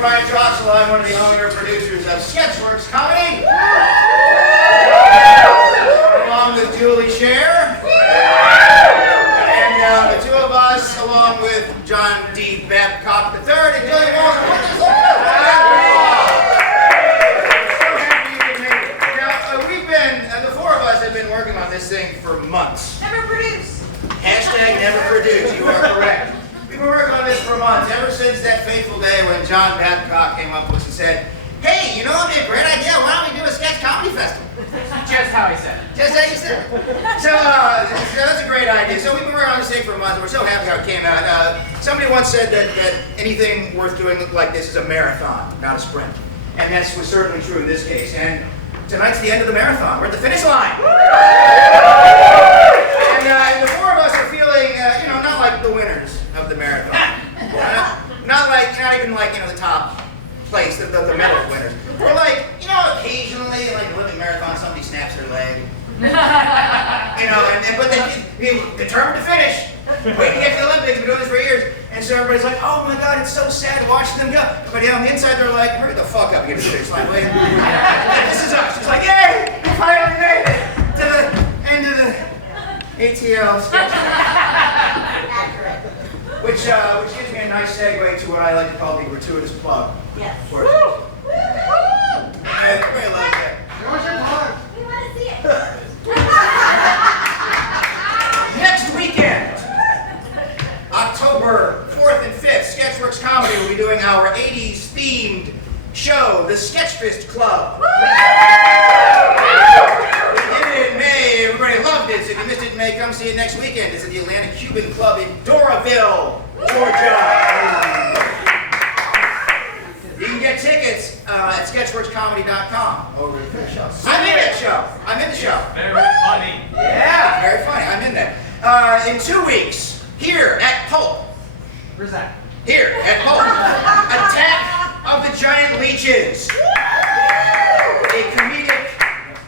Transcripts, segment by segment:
Troxell. I'm one of the owner-producers of Sketchworks Comedy. Along with Julie Scher. And the two of us, along with John D. Babcock III and Julie Walsh. So happy you can make it. Now, we've been, the four of us have been working on this thing for months. Never produce. Hashtag never produce. You are correct. We've been working on this for months, ever since that fateful day when John Babcock came up to us and said, hey, you know, it'd be a great idea. Why don't we do a sketch comedy festival? Just how he said it. Just how you said it. So that's a great idea. So we've been working on this thing for a month. We're so happy how it came out. Somebody once said that anything worth doing like this is a marathon, not a sprint. And that was certainly true in this case. And tonight's the end of the marathon. We're at the finish line. And the four of us are feeling, not like the winners of the marathon. Not even like, the top place, the medal winners. We're like, occasionally, like a living marathon, somebody snaps their leg. But they're determined to finish. Waiting to get to the Olympics, we've been doing this for years. And so everybody's like, oh my God, it's so sad watching them go. But on the inside, they're like, hurry the fuck up and get to the finish line, will you? This is us. It's like, yay, we finally made it to the end of the ATL SketchFest. Which gives me a nice segue to what I like to call the gratuitous plug. Yes. Woo! Everybody loves that. Where's your plug? We want to see it. Next weekend, October 4th and 5th, Sketchworks Comedy will be doing our 80s themed show, the Sketchfest Club. We did it in May. Everybody loved it. So if you missed it in May, come see it next weekend. It's at the Atlanta Cuban Club in Doraville, Georgia. You can get tickets at sketchworkscomedy.com over the show. I'm in that show. I'm in the show. Very funny. Yeah, very funny. I'm in that. In 2 weeks, here at Pulp. Where's that? Here at Pulp. Attack of the Giant Leeches.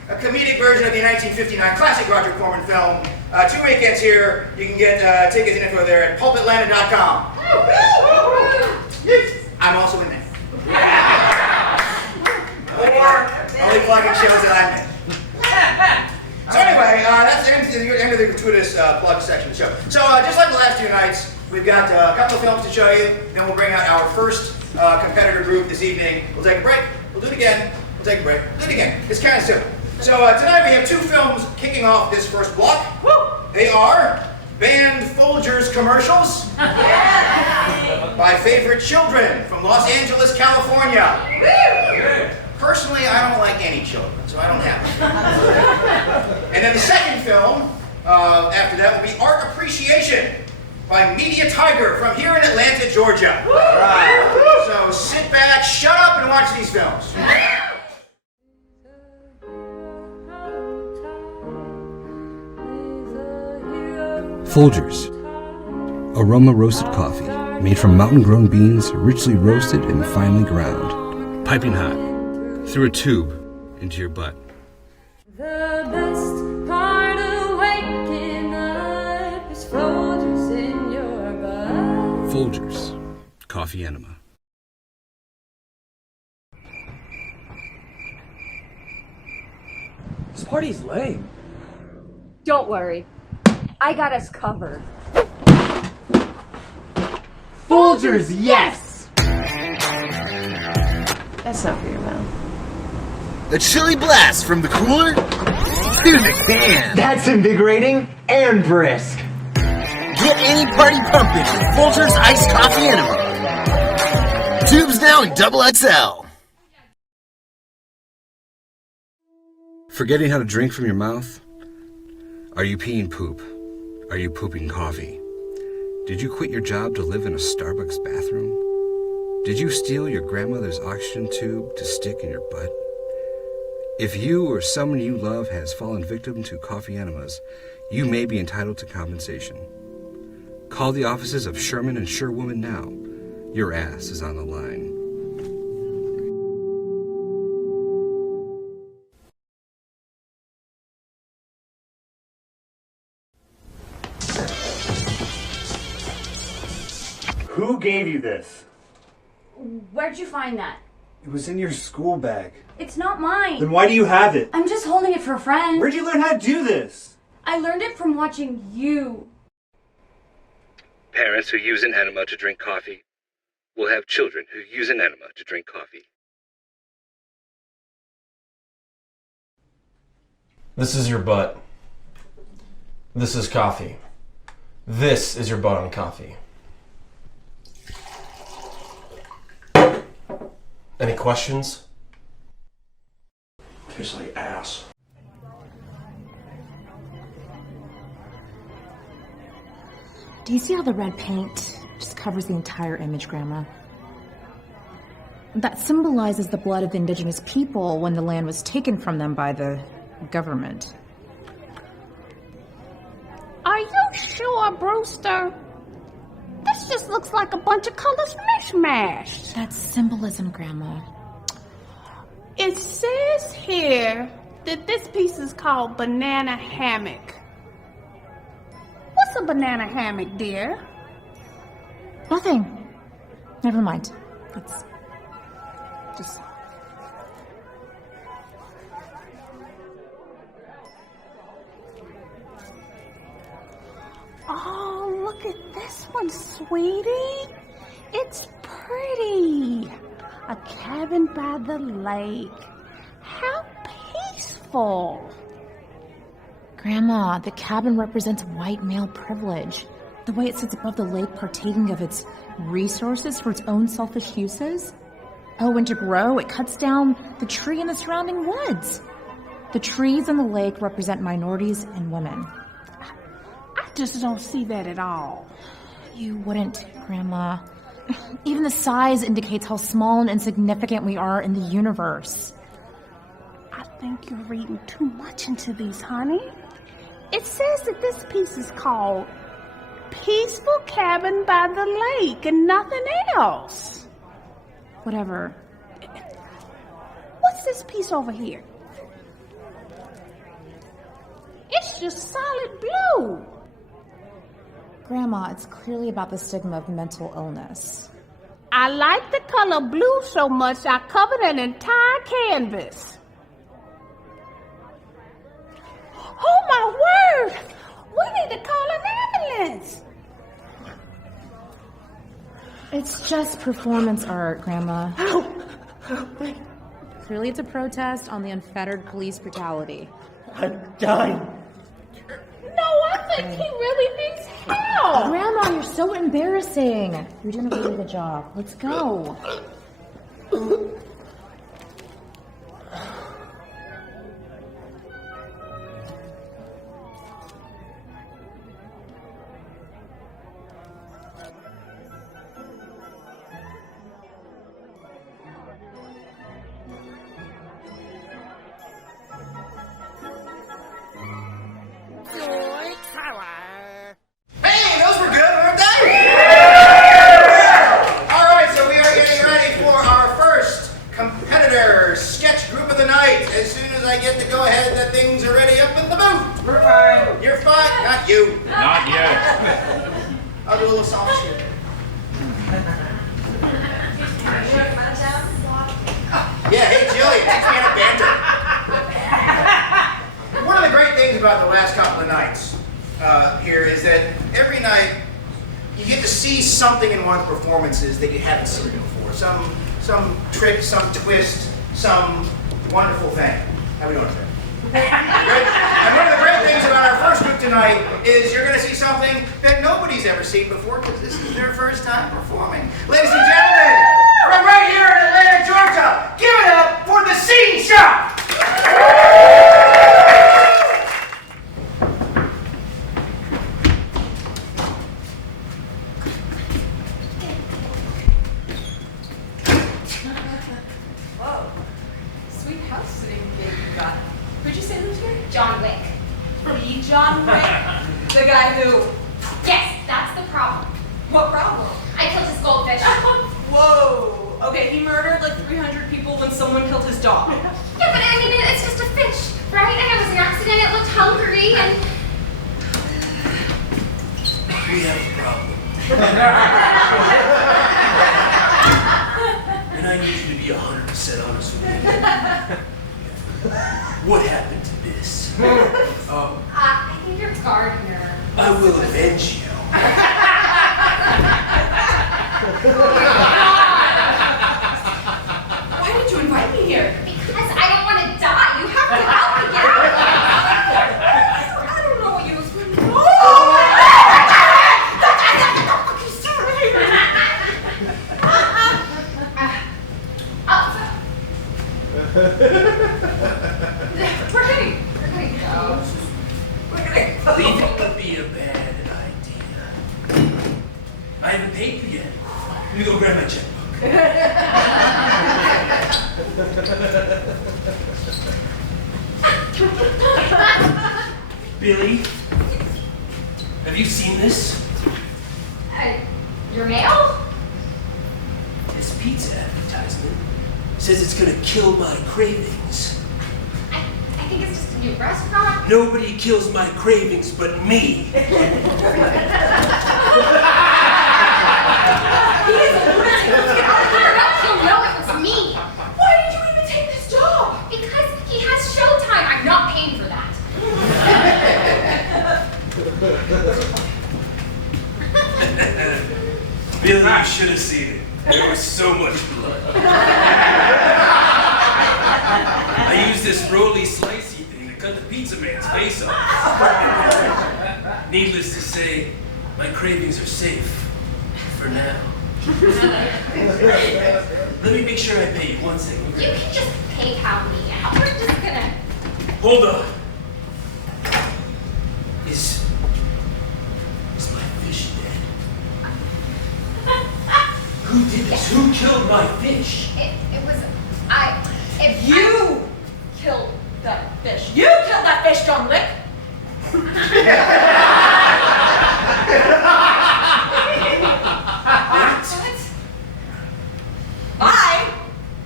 A comedic version of the 1959 classic Roger Corman film. 2 weekends here. You can get tickets and info there at pulpatlanta.com. I'm also in there. Or only plugging shows that I'm in. So anyway, that's the end of the gratuitous plug section of the show. So just like the last 2 nights, we've got a couple of films to show you. Then we'll bring out our first competitor group this evening. We'll take a break. We'll do it again. We'll take a break. Do it again. It's kind of simple. So tonight we have 2 films kicking off this first block. They are banned Folgers commercials by favorite children from Los Angeles, California. Personally, I don't like any children, so I don't have them. And then the second film after that will be Art Appreciation by Media Tigre from here in Atlanta, Georgia. Right. So sit back, shut up, and watch these films. Folgers, aroma roasted coffee made from mountain-grown beans, richly roasted and finely ground, piping hot through a tube into your butt. The best part of waking up is Folgers in your butt. Folgers, coffee enema. This party's lame. Don't worry. I got us covered. Folgers, yes! That's not for your mouth. The chilly blast from the cooler to the can. That's invigorating and brisk. Get any party pumping with Folgers Iced Coffee Enema. Tubes now in XXL. Forgetting how to drink from your mouth? Are you peeing poop? Are you pooping coffee? Did you quit your job to live in a Starbucks bathroom? Did you steal your grandmother's oxygen tube to stick in your butt? If you or someone you love has fallen victim to coffee enemas, you may be entitled to compensation. Call the offices of Sherman and Sherwoman now. Your ass is on the line. Who gave you this? Where'd you find that? It was in your school bag. It's not mine. Then why do you have it? I'm just holding it for a friend. Where'd you learn how to do this? I learned it from watching you. Parents who use an enema to drink coffee will have children who use an enema to drink coffee. This is your butt. This is coffee. This is your butt on coffee. Any questions? Tastes like ass. Do you see how the red paint just covers the entire image, Grandma? That symbolizes the blood of the indigenous people when the land was taken from them by the government. Are you sure, Brewster? This just looks like a bunch of colors mishmashed. That's symbolism, Grandma. It says here that this piece is called Banana Hammock. What's a banana hammock, dear? Nothing. Never mind. It's just... Oh, look at this one, sweetie. It's pretty. A cabin by the lake. How peaceful. Grandma, the cabin represents white male privilege. The way it sits above the lake, partaking of its resources for its own selfish uses. Oh, and to grow, it cuts down the tree and the surrounding woods. The trees and the lake represent minorities and women. I just don't see that at all. You wouldn't, Grandma. Even the size indicates how small and insignificant we are in the universe. I think you're reading too much into these, honey. It says that this piece is called Peaceful Cabin by the Lake and nothing else. Whatever. What's this piece over here? It's just solid blue. Grandma, it's clearly about the stigma of mental illness. I like the color blue so much I covered an entire canvas. Oh my word! We need to call an ambulance. It's just performance art, Grandma. Clearly it's a protest on the unfettered police brutality. I'm dying. No, I think he really needs help. Grandma, you're so embarrassing. You're doing a really good job. Let's go. Hey, those were good, weren't they? All right, so we are getting ready for our first competitor sketch group of the night. As soon as I get the go-ahead that things are ready up in the booth. We're fine. You're fine. Not you. Not yet. I'll do a little soft shit. Yeah, hey, Jillian, teach me how to banter. One of the great things about the last couple of nights here is that every night you get to see something in one of the performances that you haven't seen before. Some trick, some twist, some wonderful thing. How we doing today? And one of the great things about our first group tonight is you're going to see something that nobody's ever seen before because this is their first time performing. Ladies and gentlemen, from right here in Atlanta, Georgia, give it up for the Scene Shop! Whoa. Sweet house sitting gig you got. Who'd you say lives here? John Wick. The John Wick? The guy who... Yes, that's the problem. What problem? I killed his goldfish. Whoa. Okay, he murdered like 300 people when someone killed his dog. Yeah, but I mean, it's just a fish, right? And it was an accident. It looked hungry, and... We have a problem. 100% honest with you. What happened to this? I think you're gardener. I will avenge you. Why did you invite me here? Because I don't want to die. You have to help me get out of here. I don't know what you was doing. Leaving would be a bad idea. I haven't paid you yet. Let me go grab my checkbook. Billy, have you seen this? Your mail? This pizza advertisement says it's gonna kill my cravings. I think it's just a new restaurant. Nobody kills my cravings but me. He is a lunatic. Let's get out of here. He'll know it was me. Why did you even take this job? Because he has showtime. I'm not paying for that. Billy, you should have seen it. There was so much blood. I used this roly slicey thing to cut the pizza man's face off. Needless to say, my cravings are safe. For now. Let me make sure I pay you 1 second. You can just PayPal me out. We're just gonna... Hold on. Is my fish dead? Who did this? Who killed my fish? It was... If You killed that fish. You killed that fish, John Wick. I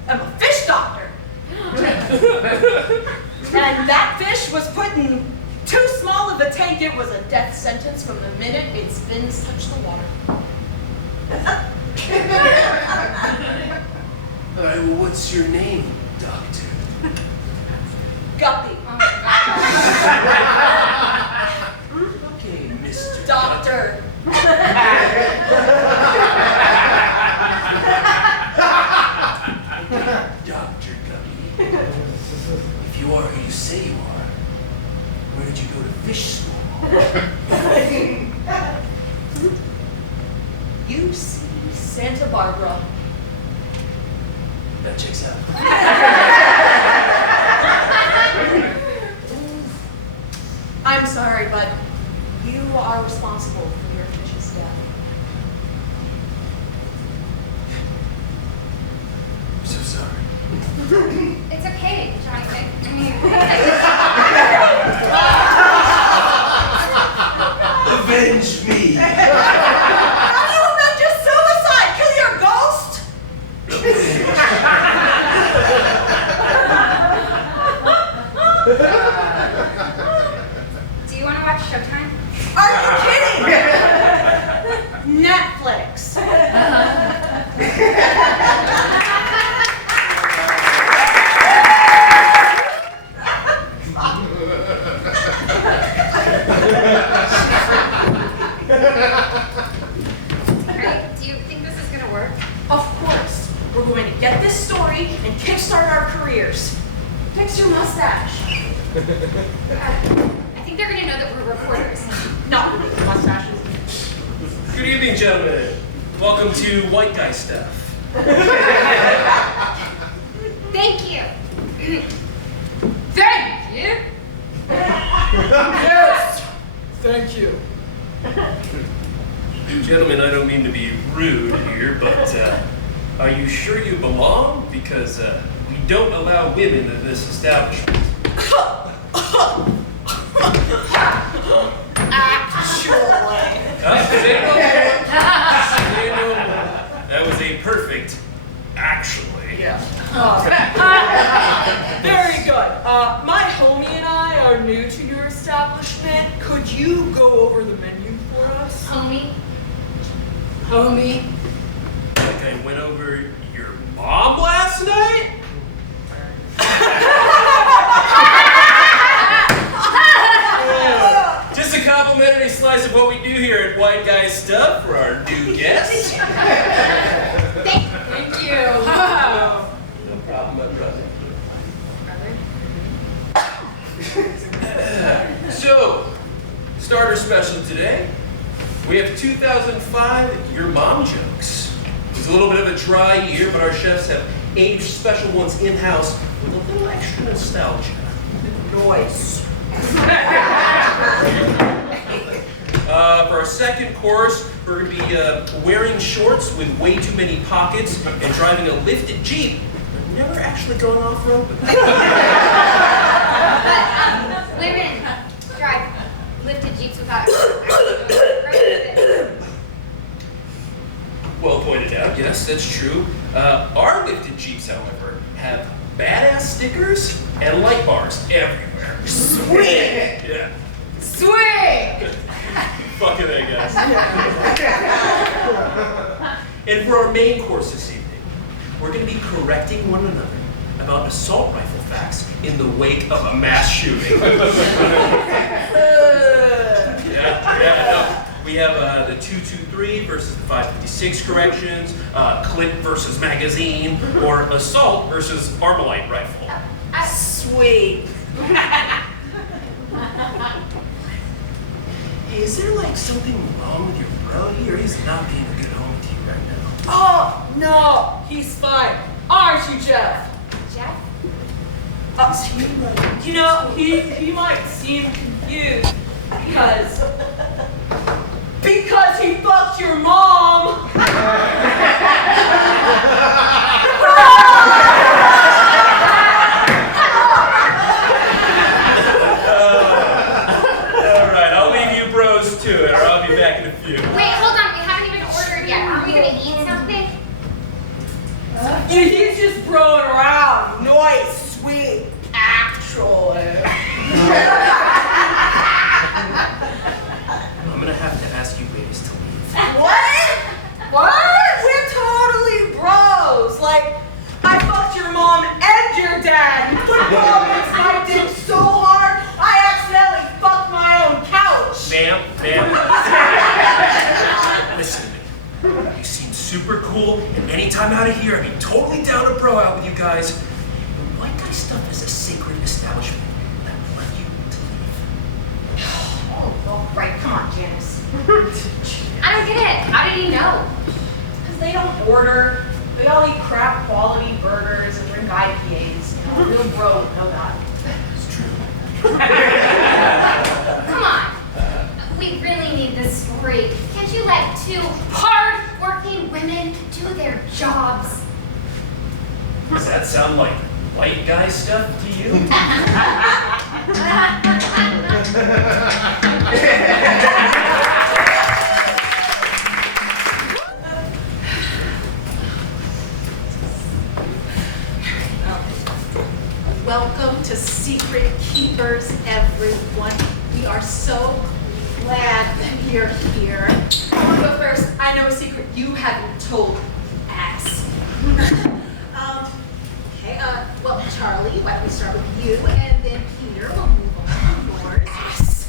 am a fish doctor. And that fish was put in too small of a tank. It was a death sentence from the minute its fins touched the water. All right, well, what's your name, Doctor? Guppy. Okay, Mr. Doctor. Dr. Guppy. If you are who you say you are, where did you go to fish school? UC Santa Barbara. That checks out. I'm sorry, but you are responsible for your fish's death. I'm so sorry. It's okay, Jonathan. Avenge me! How do you avenge a suicide? Kill your ghost? Do you want to watch Showtime? Are you kidding? Netflix. Do you think this is going to work? Of course. We're going to get this story and kickstart our careers. Fix your mustache. I think they're going to know that we're reporters. Not with mustaches. Good evening, gentlemen. Welcome to White Guy Stuff. Thank you. Thank you. Yes. Thank you. Gentlemen, I don't mean to be rude here, but are you sure you belong? Because we don't allow women in this establishment. Actually. That was a perfect actually. Yeah. Very good. My homie and I are new to your establishment. Could you go over the menu for us? Homie. Homie. Like I went over your mom last night? special today. We have 2005 Your Mom jokes. It was a little bit of a dry year, but our chefs have aged special ones in-house with a little extra nostalgia. Noise. For our second course, we're going to be wearing shorts with way too many pockets and driving a lifted Jeep, but never actually going off-road with it. Women drive lifted Jeeps without actually going. Well pointed out, yes, that's true. Our lifted Jeeps, however, have badass stickers and light bars everywhere. Sweet! Yeah. Sweet! Fucking A, guys. And for our main course this evening, we're going to be correcting one another about assault rifle facts in the wake of a mass shooting. We have the 223 versus the 556 corrections, clip versus magazine, or assault versus Armalite rifle. Sweet. Hey, is there like something wrong with your bro here? He's not being a good home to you right now. Oh, no, he's fine. Aren't you, Jeff? Jeff? You know, he might seem confused because he fucked your mom. Alright, I'll leave you bros to it, or I'll be back in a few. Wait, hold on. We haven't even ordered yet. Aren't we going to eat something? He's just throwing around. Nice, sweet, actually. I'm gonna have to ask you ladies to leave. What? What? We're totally bros. Like, I fucked your mom and your dad. You put makes my dick so hard, I accidentally fucked my own couch. Ma'am. Listen to me. You seem super cool, and anytime out of here, I'd be totally down to bro out with you guys. The white guy stuff is a sacred establishment that will let you to leave. Oh, right. Come on, Janice. I don't get it. How did he know? Because they don't order. They all eat crap quality burgers and drink IPAs. You know, a real bro would know that. It's true. Come on. We really need this story. Can't you let two hard-working women do their jobs? Does that sound like white guy stuff to you? Welcome to Secret Keepers, everyone. We are so glad that you're here. But first, I know a secret you haven't told us. Well, Charlie, why don't we start with you, and then Peter will move on to yours. Yes.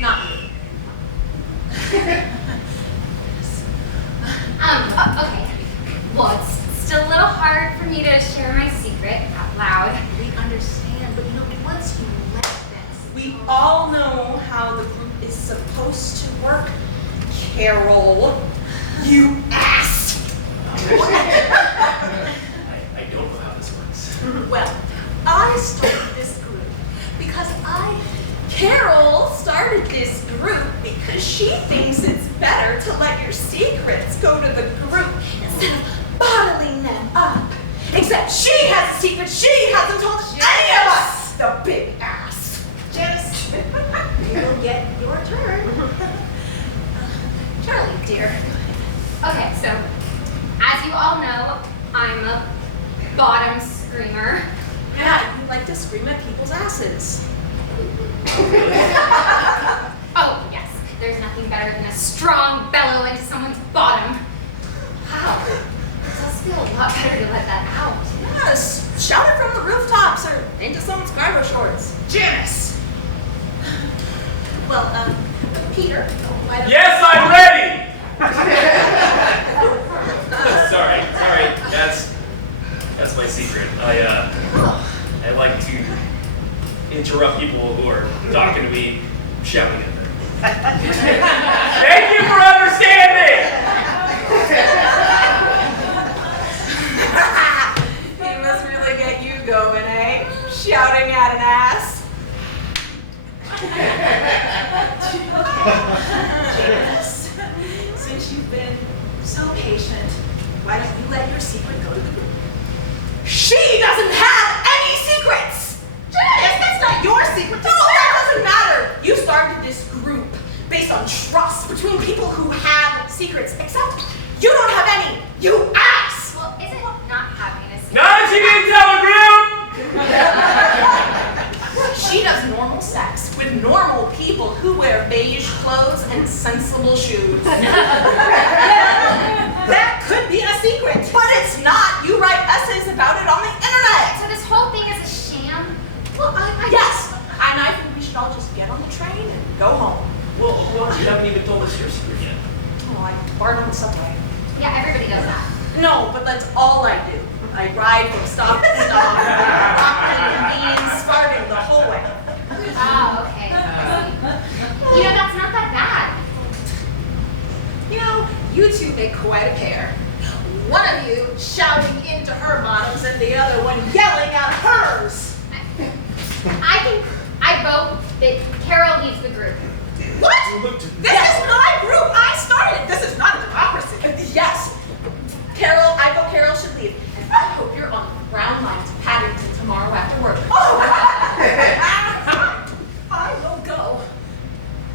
Not you. Okay. Well, it's still a little hard for me to share my secret out loud. We understand, but you know, once you let this, We all know how the group is supposed to work. Carol, you ass! I don't know how this works. well, I started this group because Carol started this group because she thinks it's better to let your secrets go to the group instead of bottling them up. Except she has a secret she hasn't told any of us! The big ass. Janice, you will get your turn. Charlie, dear. Okay, so as you all know, I'm a bottom screamer. Yeah, you like to scream at people's asses. Oh, yes. There's nothing better than a strong bellow into someone's bottom. Wow. It does feel a lot better to let that out. Yes, shout it from the rooftops or into someone's cargo shorts. Janice! Well, Peter, why don't Yes, I'm ready! Sorry. That's my secret. I like to interrupt people who are talking to me, shouting at them. Thank you for understanding! He must really get you going, eh? Shouting at an ass. Yes. Since you've been so patient, why don't you let your secret go to the group? She doesn't have any secrets! Janice, that's not your secret. No, that doesn't matter. You started this group based on trust between people who have secrets, except you don't have any. You ass! Well, isn't not having a secret? Not if you didn't tell a group! She does normal sex with normal people who wear beige clothes and sensible shoes. That could be a secret, but it's not. You write essays about it on the internet. So this whole thing is a sham? Well, yes, and I think we should all just get on the train and go home. Well, you haven't even told us your secret yet. Oh, I fart on the subway. Yeah, everybody does that. No, but that's all I do. I ride from stop to stop, beans, farting the whole way. Oh, okay. You know, that's not that bad. You know, you two make quite a pair. One of you shouting into her bottoms and the other one yelling at hers. I vote that Carol leaves the group. What? This is my group. I started. This is not a democracy. Yes. I vote Carol should leave. And I hope you're on the Brown line to Paddington tomorrow after work. Oh! I will go.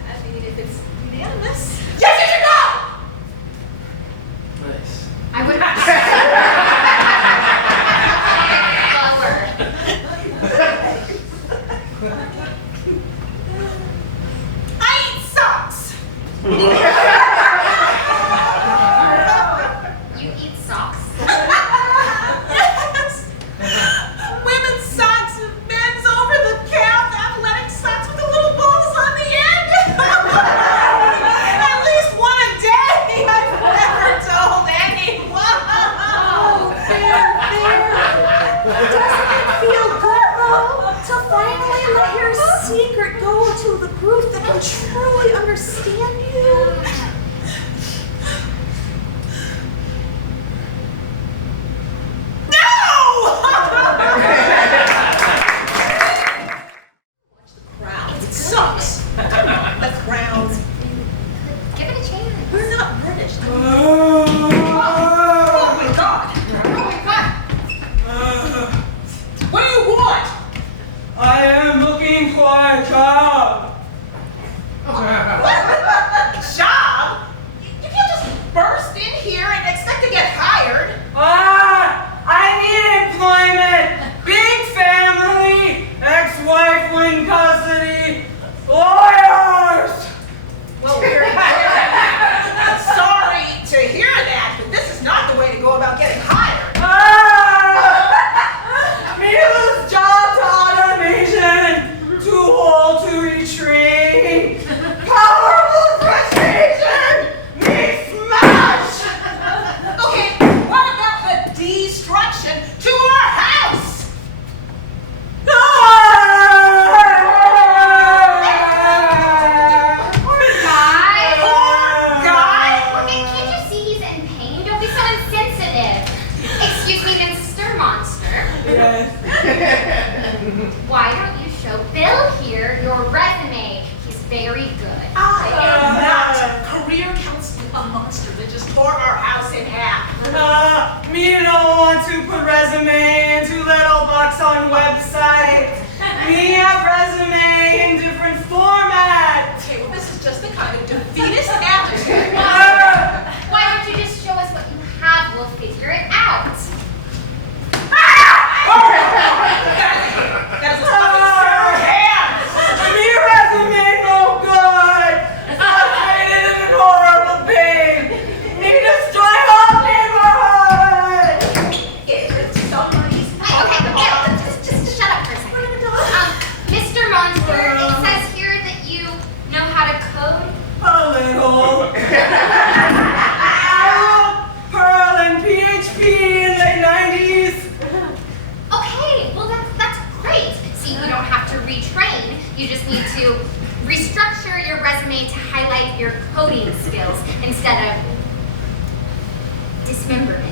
I mean, if it's unanimous. Yes, you should go! Nice. I would I eat socks. You eat socks? Yes. Women's socks with men's over the calf, athletic socks with the little balls on the end. At least one a day. I've never told anyone. Oh, there. Doesn't it feel good, though, to finally let your secret go to the group that can truly understand you? Crowns. It sucks. The crowns. Give it a chance. We're not British. Oh my God. What do you want? I am looking for a job. Job? You can't just burst in here and expect to get hired. I need employment. Big family. Ex-wife in custody. Lawyers. Well, we're sorry to hear that, but this is not the way to go about getting hired. Me lose job to automation. Too old to retrain. Powerful frustration. Me smash. Okay, what about the destruction to our house? Can't you see he's in pain? Don't be so insensitive. Excuse me, Mr. Monster. Yes. Why don't you show Bill here your resume? He's very good. I am not career counseling a monster that just tore our house in half. Me don't want to put resume into little box on website. Me have resume in different format. Okay, well this is just the kind of defeatist attitude. Why don't you just show us what you have? We'll figure it out. That is a fucking pair of hands. Me resume no good. Frustrated and in horrible pain. Me destroy whole neighborhood. It's somebody's Okay, just shut up for a second. Mr. Monster, it says here that you know how to code. A little. Perl and PHP your coding skills instead of dismemberment.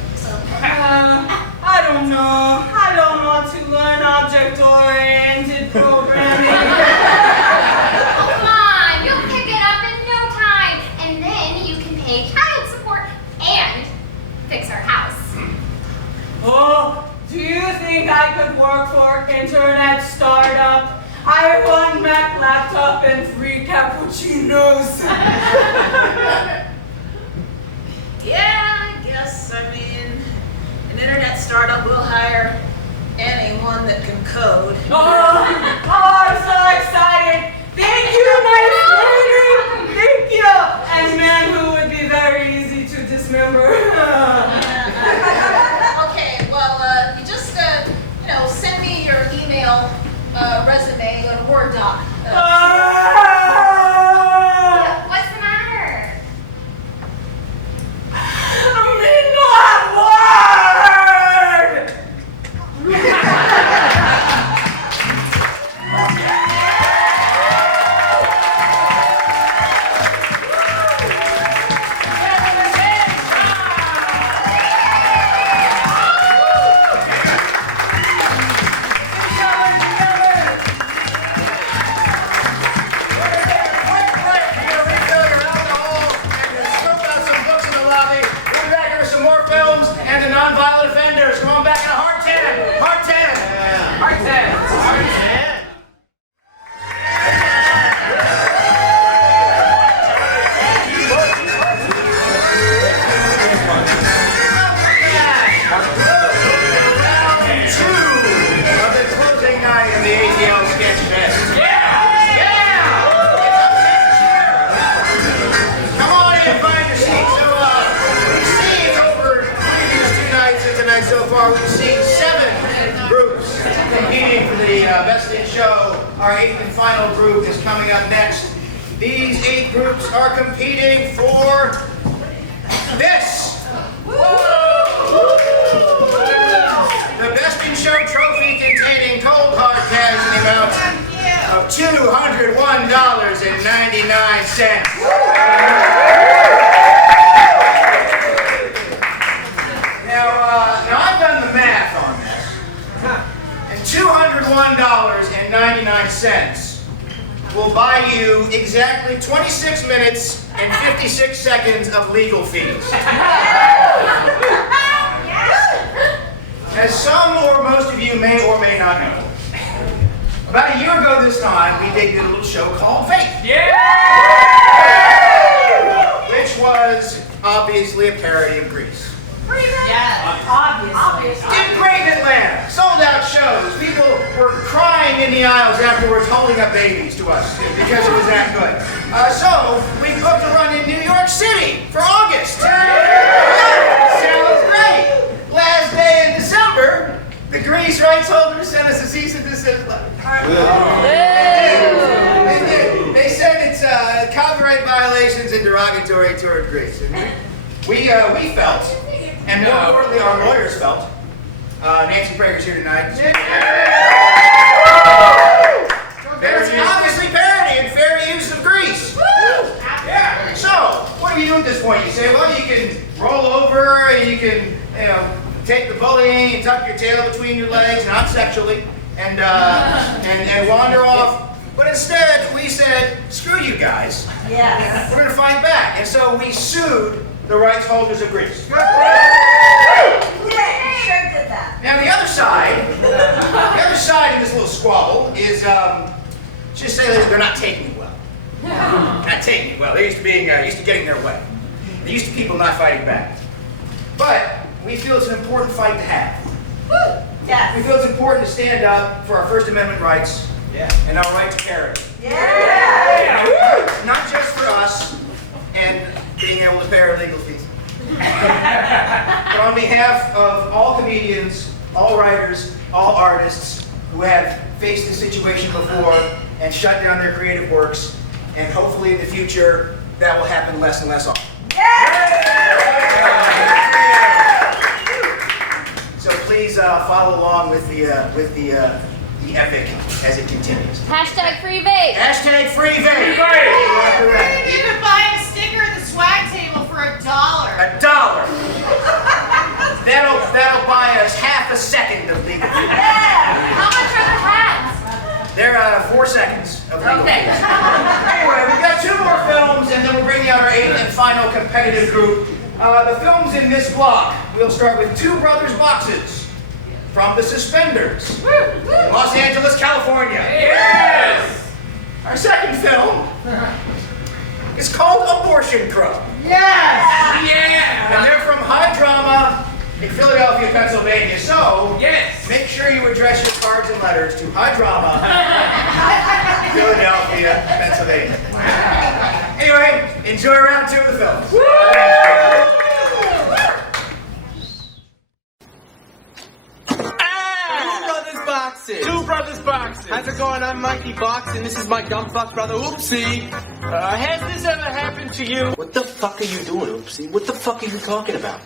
I don't know. I don't want to learn object-oriented programming. Come on, you'll pick it up in no time, and then you can pay child support and fix our house. Oh, do you think I could work for internet startup? I want Mac laptop and free cappuccinos. Yeah, I guess. I mean, an internet startup will hire anyone that can code. Oh, I'm so excited. Thank you, nice lady. Thank you. And man who would be very easy to dismember. Okay, well, you just, send me your email resume on a Word doc. What's the matter? Non-violent offenders, come on back in a hard 10. Hard 10. Hard 10. Hard 10. Round 2 of the closing night of the ATL SketchFest. Yeah! It's up next year. Come on in and find your seat. So, we've seen over tonight so far, we've seen 7 groups competing for the Best in Show. Our 8th and final group is coming up next. These 8 groups are competing for this. The Best in Show trophy containing cold hard cash in the amount of $201.99. Now I've done the math on this, and $201.99 will buy you exactly 26 minutes and 56 seconds of legal fees. As some or most of you may or may not know, about a year ago this time, we did a little show called Faith. Which was obviously a parody of Grease. Yeah, obviously. Did great in Atlanta. Sold out shows. People were crying in the aisles afterwards, holding up babies to us because it was that good. So we booked a run in New York City for August. Sounds great. Last day in December, the Grease rights holders sent us a cease and desist letter. They said it's copyright violations and derogatory toward Grease. We felt. And more importantly, our lawyers felt. Nancy Prager's here tonight. There's obviously parody and fair use of Grease. Yeah. So, what do you do at this point? You say, well, you can roll over, and you can, take the bullying and tuck your tail between your legs, not sexually, and wander off. But instead, we said, screw you guys. Yes. We're going to fight back. And so we sued the rights holders of Grease. Yeah, you sure did that. Now the other side in this little squabble is, just say that they're not taking it well. Not taking it well. They're used to getting their way. They're used to people not fighting back. But we feel it's an important fight to have. Yes. We feel it's important to stand up for our First Amendment rights and our right to parody. Yeah. Not just for us and being able to pay our legal fees. But on behalf of all comedians, all writers, all artists who have faced this situation before and shut down their creative works, and hopefully in the future that will happen less and less often. So please follow along with the the epic as it continues. Hashtag free vape. Hashtag free vape. You could buy a sticker at the swag table for $1. $1. That'll buy us half a second of legal fees. How much are the hats? They're 4 seconds of legal Okay. fees. Anyway, we've got 2 more films, and then we're bringing out our 8th and final competitive group. The films in this block, we'll start with Two Brothers Boxes from the Suspenders, Los Angeles, California. Yes! Our second film is called Abortion Crow. Yes! Yeah! And they're from High Dramma in Philadelphia, Pennsylvania. So, Yes! make sure you address your cards and letters to High Dramma, Philadelphia, Pennsylvania. Anyway, enjoy round 2 of the film. Two Brothers Boxing. How's it going? I'm Mikey Boxing. This is my dumb fuck brother, Oopsie. Has this ever happened to you? What the fuck are you doing, Oopsie? What the fuck are you talking about?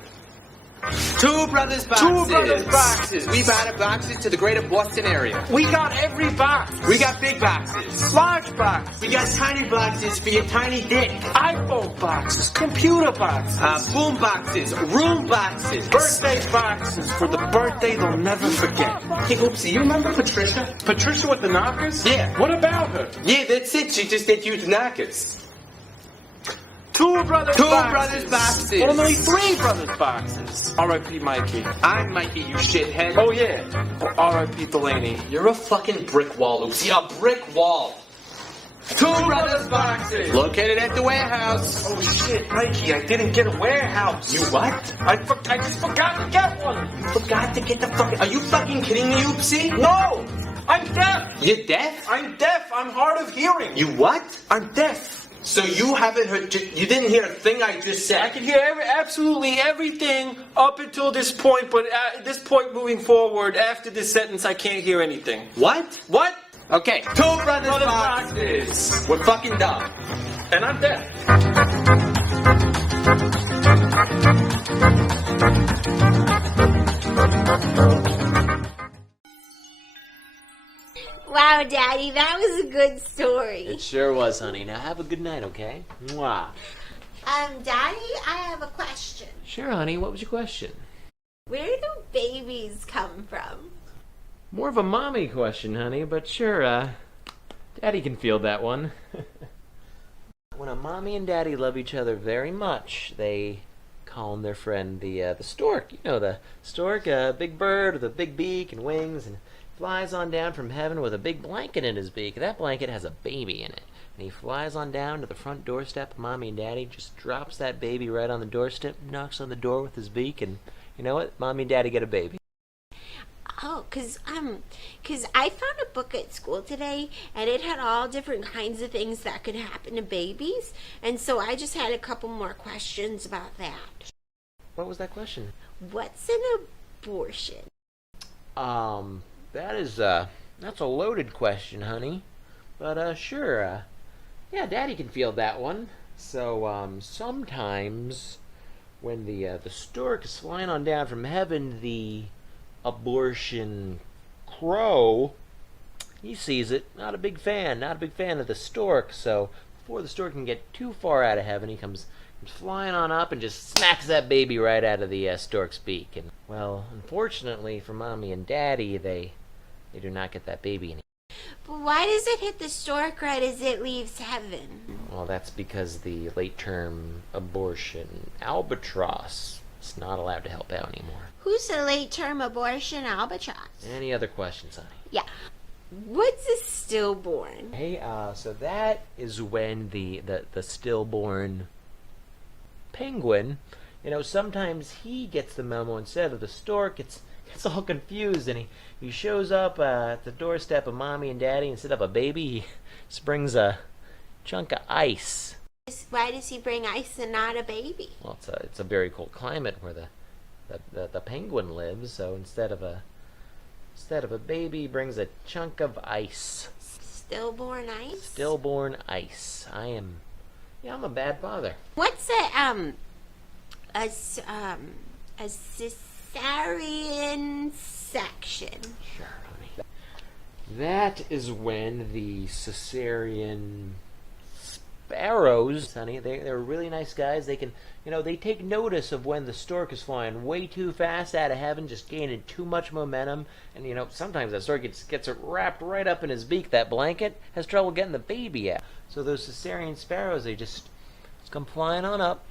Two Brothers Boxes. Two Brothers Boxes. We buy the boxes to the greater Boston area. We got every box. We got big boxes. Large boxes. We got tiny boxes for your tiny dick. iPhone boxes. Computer boxes. Boom boxes. Room boxes. Birthday boxes for the birthday they'll never forget. Hey, Oopsie, you remember Patricia? Patricia with the knockers? Yeah. What about her? Yeah, that's it. She just did use knockers. Two Brothers Boxes. Only 3 Brothers Boxes. R.I.P. Mikey. I'm Mikey, you shithead. Oh, yeah. R.I.P. Delaney. You're a fucking brick wall, Oopsie. A brick wall. Two Brothers Boxes. Located at the warehouse. Oh, shit, Mikey, I didn't get a warehouse. You what? I just forgot to get one. You forgot to get the fucking... Are you fucking kidding me, Oopsie? No! I'm deaf. You're deaf? I'm deaf. I'm hard of hearing. You what? I'm deaf. So you haven't heard, you didn't hear a thing I just said? I can hear absolutely everything up until this point, but at this point moving forward, after this sentence, I can't hear anything. What? What? Okay, Two Brothers Boxes. We're fucking dumb. And I'm deaf. Wow, Daddy, that was a good story. It sure was, honey. Now have a good night, okay? Mwah. Daddy, I have a question. Sure, honey. What was your question? Where do babies come from? More of a mommy question, honey, but sure, Daddy can field that one. When a mommy and daddy love each other very much, they call their friend the stork. You know, the stork, a big bird with a big beak and wings, and flies on down from heaven with a big blanket in his beak. That blanket has a baby in it. And he flies on down to the front doorstep of Mommy and Daddy, just drops that baby right on the doorstep, knocks on the door with his beak, and you know what? Mommy and Daddy get a baby. Oh, cause I found a book at school today, and it had all different kinds of things that could happen to babies, and so I just had a couple more questions about that. What was that question? What's an abortion? That's a loaded question, honey. But, sure, yeah, Daddy can field that one. So, sometimes when the stork is flying on down from heaven, the abortion crow, he sees it. Not a big fan of the stork. So, before the stork can get too far out of heaven, he comes flying on up and just smacks that baby right out of the stork's beak. And, well, unfortunately for Mommy and Daddy, they do not get that baby anymore. But why does it hit the stork right as it leaves heaven? Well, that's because the late-term abortion albatross is not allowed to help out anymore. Who's the late-term abortion albatross? Any other questions, honey? Yeah. What's a stillborn? Hey, so that is when the stillborn penguin, you know, sometimes he gets the memo instead of the stork. It's all confused, and he shows up at the doorstep of Mommy and Daddy. Instead of a baby, he just brings a chunk of ice. Why does he bring ice and not a baby? Well, it's a very cold climate where the penguin lives. So instead of a baby, he brings a chunk of ice. Stillborn ice. Stillborn ice. I'm a bad father. What's a cesarean section? Sure, honey. That is when the Caesarean sparrows, honey, they're really nice guys. They can, they take notice of when the stork is flying way too fast out of heaven, just gaining too much momentum. And, sometimes that stork gets it wrapped right up in his beak. That blanket has trouble getting the baby out. So those Caesarean sparrows, they just come flying on up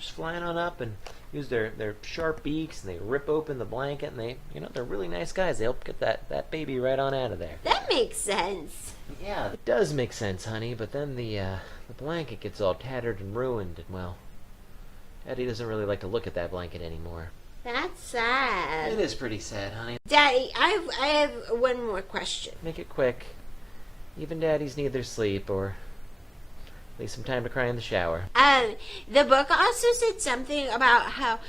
and use their sharp beaks, and they rip open the blanket, and they're really nice guys. They help get that baby right on out of there. That makes sense. Yeah, it does make sense, honey, but then the blanket gets all tattered and ruined, and, well, Eddie doesn't really like to look at that blanket anymore. That's sad. It is pretty sad, honey. Daddy, I have one more question. Make it quick. Even daddies need their sleep, or at least some time to cry in the shower. The book also said something about how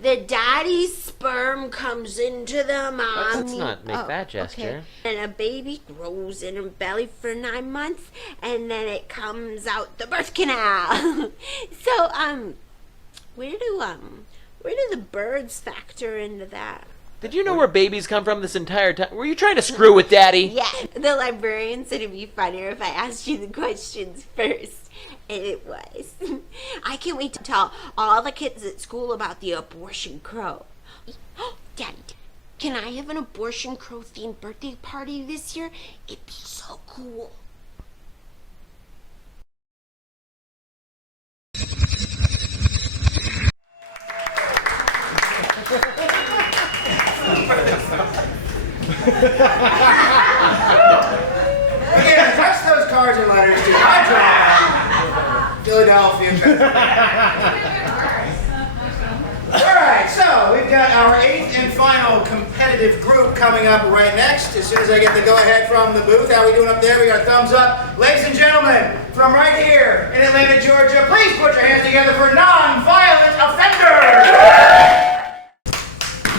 the daddy's sperm comes into the mom. Let's not make that gesture. Okay. And a baby grows in her belly for 9 months, and then it comes out the birth canal. So, where do the birds factor into that? Did you know where babies come from this entire time? Were you trying to screw with Daddy? Yeah, the librarian said it'd be funnier if I asked you the questions first. And it was. I can't wait to tell all the kids at school about the abortion crow. Daddy, can I have an abortion crow themed birthday party this year? It'd be so cool. Again, text those cards and letters to my Dramma, Philadelphia, Alright, so we've got our 8th and final competitive group coming up right next. As soon as I get the go-ahead from the booth, how are we doing up there? We got a thumbs up. Ladies and gentlemen, from right here in Atlanta, Georgia, please put your hands together for non-violent offenders!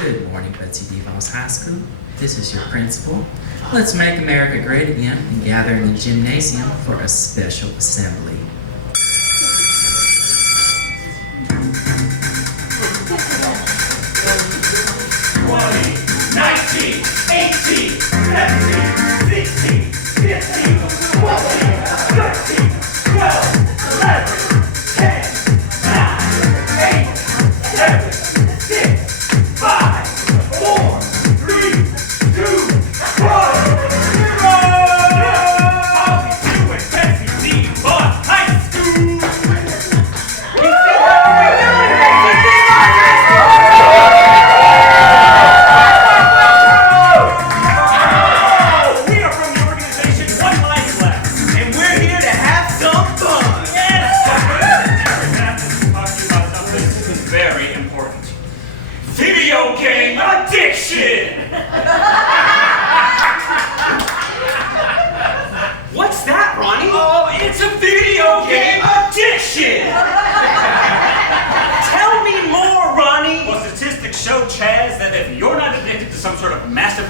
Good morning, Betsy DeVos High School. This is your principal. Let's make America great again and gather in the gymnasium for a special assembly.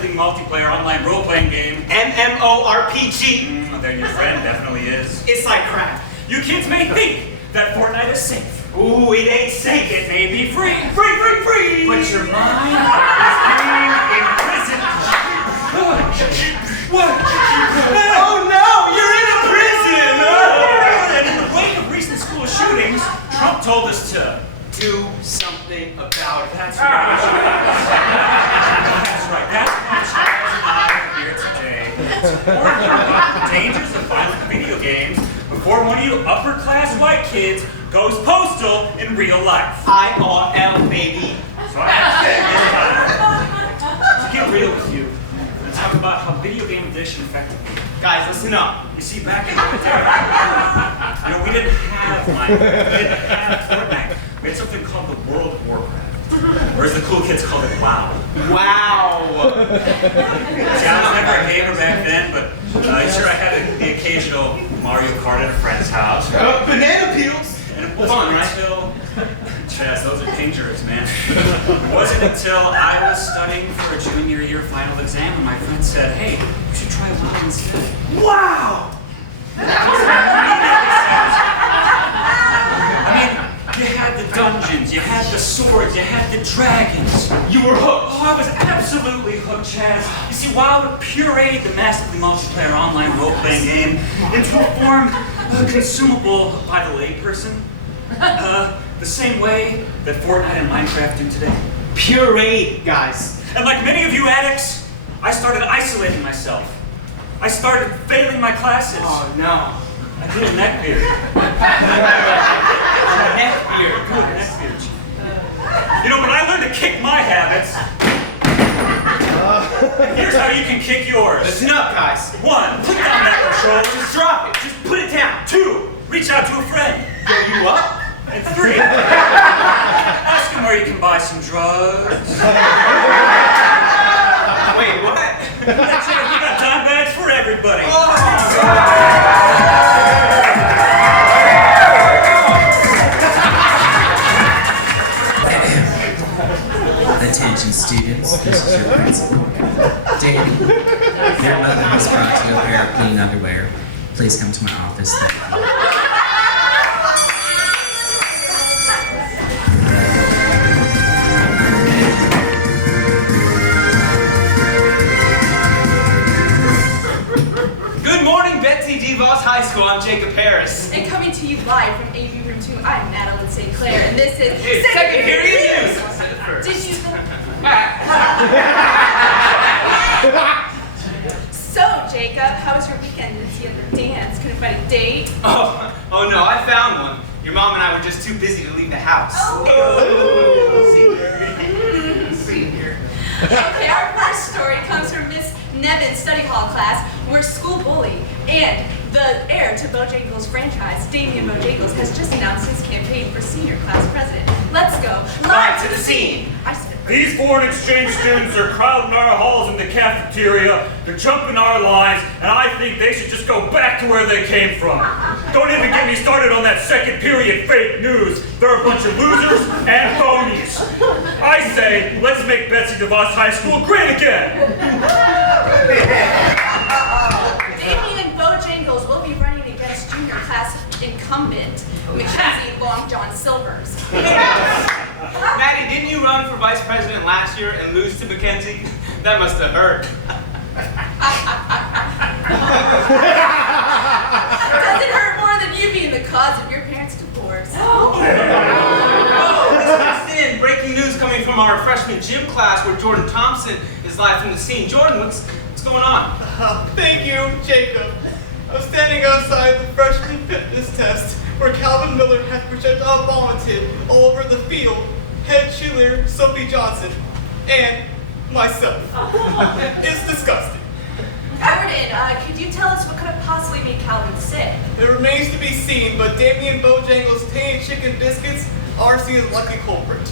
Multiplayer online role-playing game. MMORPG. There your friend definitely is. It's like crack. You kids may think that Fortnite is safe. Ooh, it ain't safe. It may be free. Free! But your mind is being imprisoned. What? Oh no, you're in a prison! And in the wake of recent school shootings, Trump told us to do something about it. That's right. That's right. That's why I'm here today. To warn you about the dangers of violent video games before one of you upper-class white kids goes postal in real life. IRL, baby. So I have to get real with you and talk about how video game addiction affected me. Guys, listen up. You see, back in the day, we didn't have Minecraft. We didn't have Fortnite. We had something called the World of Warcraft. Or as the cool kids called it, WoW. Wow! See, I was never a gamer back then, but sure I had the occasional Mario Kart at a friend's house. Banana peels! And it wasn't until... Chaz, those are dangerous, man. It wasn't until I was studying for a junior year final exam and my friend said, hey, you should try WoW instead. Wow! I mean, you had the dungeons, dungeons, you had the swords, you had the dragons. You were hooked. Oh, I was absolutely hooked, Chaz. You see, while I would pureed the massively multiplayer online role-playing game into a form consumable by the layperson, the same way that Fortnite and Minecraft do today. Pureed, guys. And like many of you addicts, I started isolating myself. I started failing my classes. Oh, no. I grew a neck beard. Neck beard. Good, neck beard. You know, but I learned to kick my habits. And here's how you can kick yours. Listen up, guys. 1, put down that controller. Just drop it. Just put it down. 2, reach out to a friend. Go you up. And 3, ask him where you can buy some drugs. Wait, what? That's it. We got dime bags for everybody. Attention students, this is your principal. Danny, your mother has brought you a pair of clean underwear. Please come to my office. Thank you. Good morning, Betsy DeVos High School. I'm Jacob Harris. And coming to you live from AV Room 2, I'm Madeline St. Clair, and this is Second Period News. Did you So, Jacob, how was your weekend? Didn't see you at the dance? Couldn't find a date? Oh no, I found one. Your mom and I were just too busy to leave the house. Okay, our first story comes from Miss Nevin's study hall class, where school bully and the heir to Bojangles franchise, Damien Bojangles, has just announced his campaign for senior class president. Let's go live to the scene. These foreign exchange students are crowding our halls in the cafeteria, they're jumping our lines, and I think they should just go back to where they came from. Don't even get me started on that second period fake news. They're a bunch of losers and phonies. I say, let's make Betsy DeVos High School great again. Damien Bojangles will be running against junior class incumbent Mackenzie Long John Silvers. Maddie, didn't you run for vice president last year and lose to Mackenzie? That must have hurt. Does it hurt more than you being the cause of your parents' divorce? Next in, breaking news coming from our freshman gym class where Jordan Thompson is live from the scene. Jordan, what's going on? Thank you, Jacob. I'm standing outside the freshman fitness test where Calvin Miller has projectile vomited all over the field, head cheerleader Sophie Johnson, and myself. It's disgusting. Jordan, could you tell us what could have possibly made Calvin sick? It remains to be seen, but Damien Bojangles' tainted chicken biscuits are seen as lucky culprit.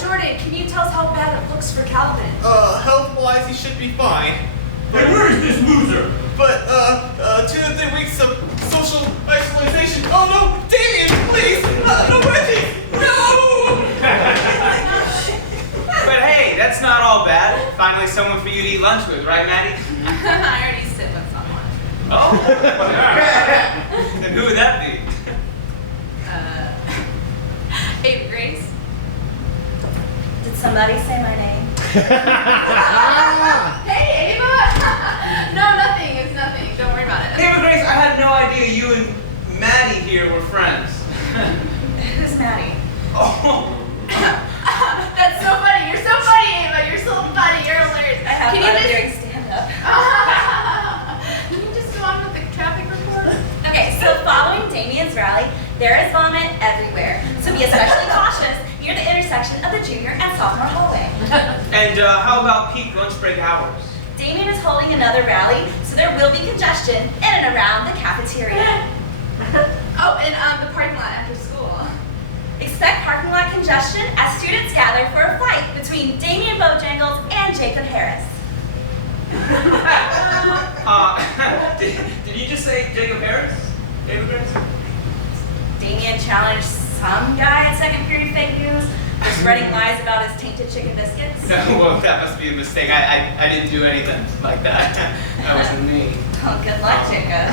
Jordan, can you tell us how bad it looks for Calvin? Health-wise, he should be fine. Hey, where is this loser? But, 2 to 3 weeks of social isolation. Oh no, Damien, please! No, Reggie! No! But hey, that's not all bad. Finally someone for you to eat lunch with, right, Maddie? I already sit with someone. Oh? And who would that be? Ava Grace. Did somebody say my name? Hey, Ava! No, nothing. It's nothing. Don't worry about it. Ava Grace, I had no idea you and Maddie here were friends. Who's Maddie? Oh. That's so funny. You're so funny, Ava. You're so funny. You're hilarious. I have Can fun you doing stand-up. Can you just go on with the traffic report? Okay, so following Damien's rally, there is vomit everywhere. So be especially cautious near the intersection of the junior and sophomore hallway. And how about peak lunch break hours? Damien is holding another rally, so there will be congestion in and around the cafeteria. Oh, and the parking lot after school. Expect parking lot congestion as students gather for a fight between Damien Bojangles and Jacob Harris. Did you just say Jacob Harris? David Harris? Damien challenged some guy at second period fake news for spreading lies about his tainted chicken biscuits. No, well, that must be a mistake. I didn't do anything like that. That wasn't me. Oh, good luck, Jacob.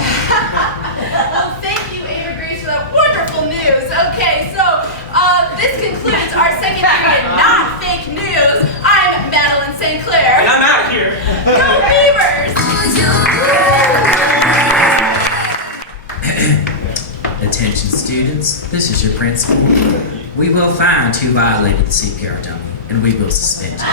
Well, thank you, Ava Grace, for that wonderful actual news. Okay, so this concludes our second period, not fake news. I'm Madeline St. Clair. And I'm out of here. Go Beavers! Attention students, this is your principal. We will find who violated the CPR dummy, and we will suspend you.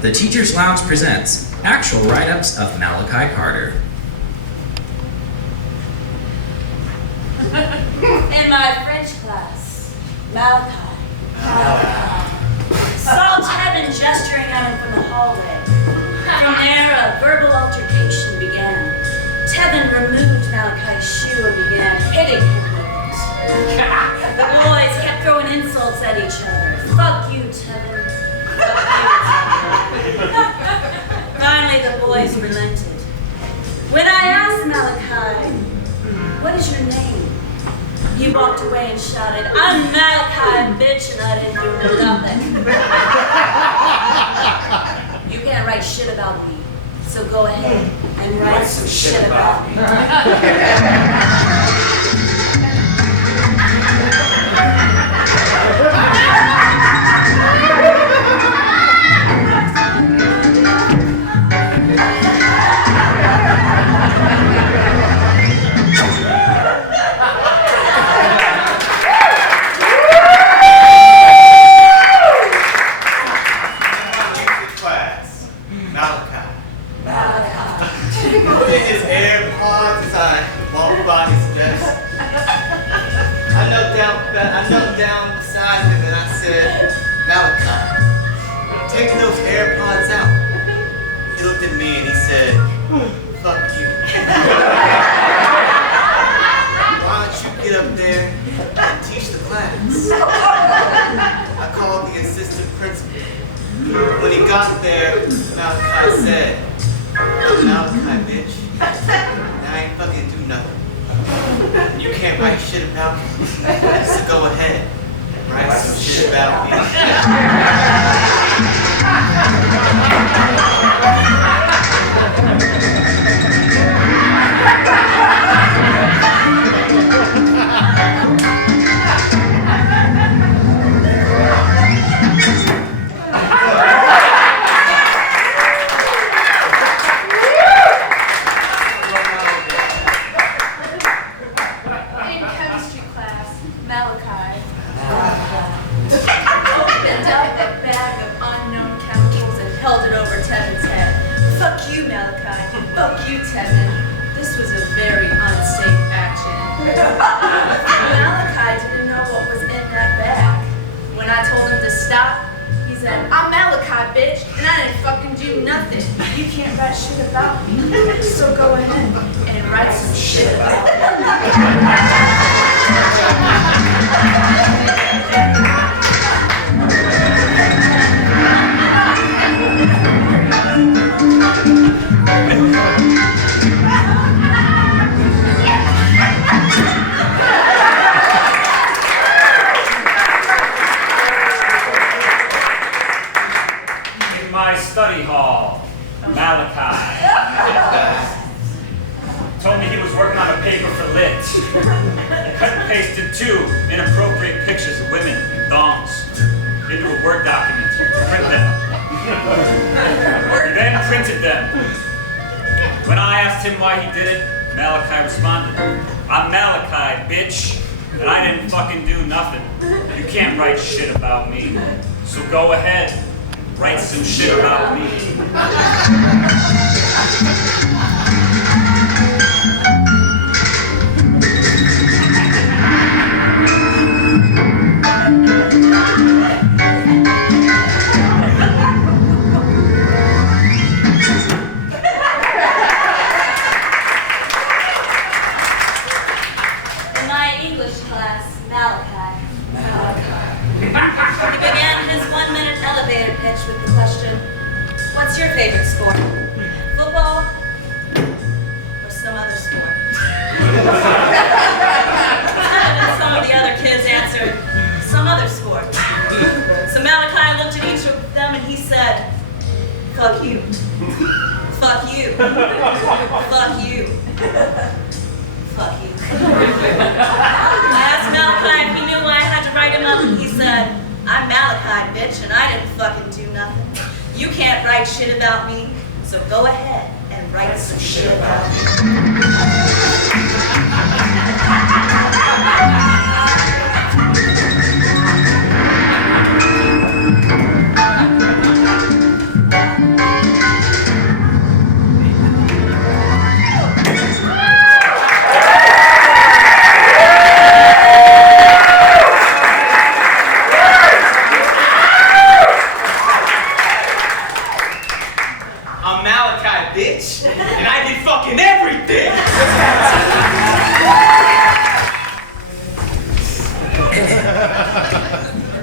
The Teacher's Lounge presents actual write-ups of Malachi Carter. In my French class, Malachi saw Tatem gesturing at him from the hallway. From there, a verbal altercation began. Tatem removed Malachi's shoe and began hitting him with it. The boys kept throwing insults at each other. Fuck you, Tatem. Fuck you, Tatem. Finally, the boys relented. When I asked Malachi, "What is your name?" he walked away and shouted, "I'm Malachi, bitch, and I didn't do nothing." You can't write shit about me, so go ahead and write some shit about me. I knelt down beside him and I said, "Malachi, take those AirPods out." He looked at me and he said, "Fuck you." Why don't you get up there and teach the class? I called the assistant principal. When he got there, Malachi said, "I'm Malachi, bitch. And I ain't fucking do nothing. You can't write shit about me. So go ahead and write some shit about me." This was a very unsafe action. Malachi didn't know what was in that bag. When I told him to stop, he said, "I'm Malachi, bitch, and I didn't fucking do nothing. You can't write shit about me. So go ahead and write some shit about me." Study hall, Malachi told me he was working on a paper for lit. Cut and pasted 2 inappropriate pictures of women in thongs into a Word document. Print them. He then printed them. When I asked him why he did it, Malachi responded, "I'm Malachi, bitch, and I didn't fucking do nothing. You can't write shit about me. So go ahead. Write some shit about me." In my English class, Malachi. He began his 1-minute elevator pitch with the question, "What's your favorite sport? Football or some other sport?" And some of the other kids answered, "Some other sport." So Malachi looked at each of them Fuck you. Fuck you. Fuck you. Fuck you. I asked Malachi if he knew why I had to write him up, and he said, I'm Malachi, bitch, and I didn't fucking do nothing. You can't write shit about me, so go ahead and write some shit about me. I'm Malachi, bitch, and I did fucking everything!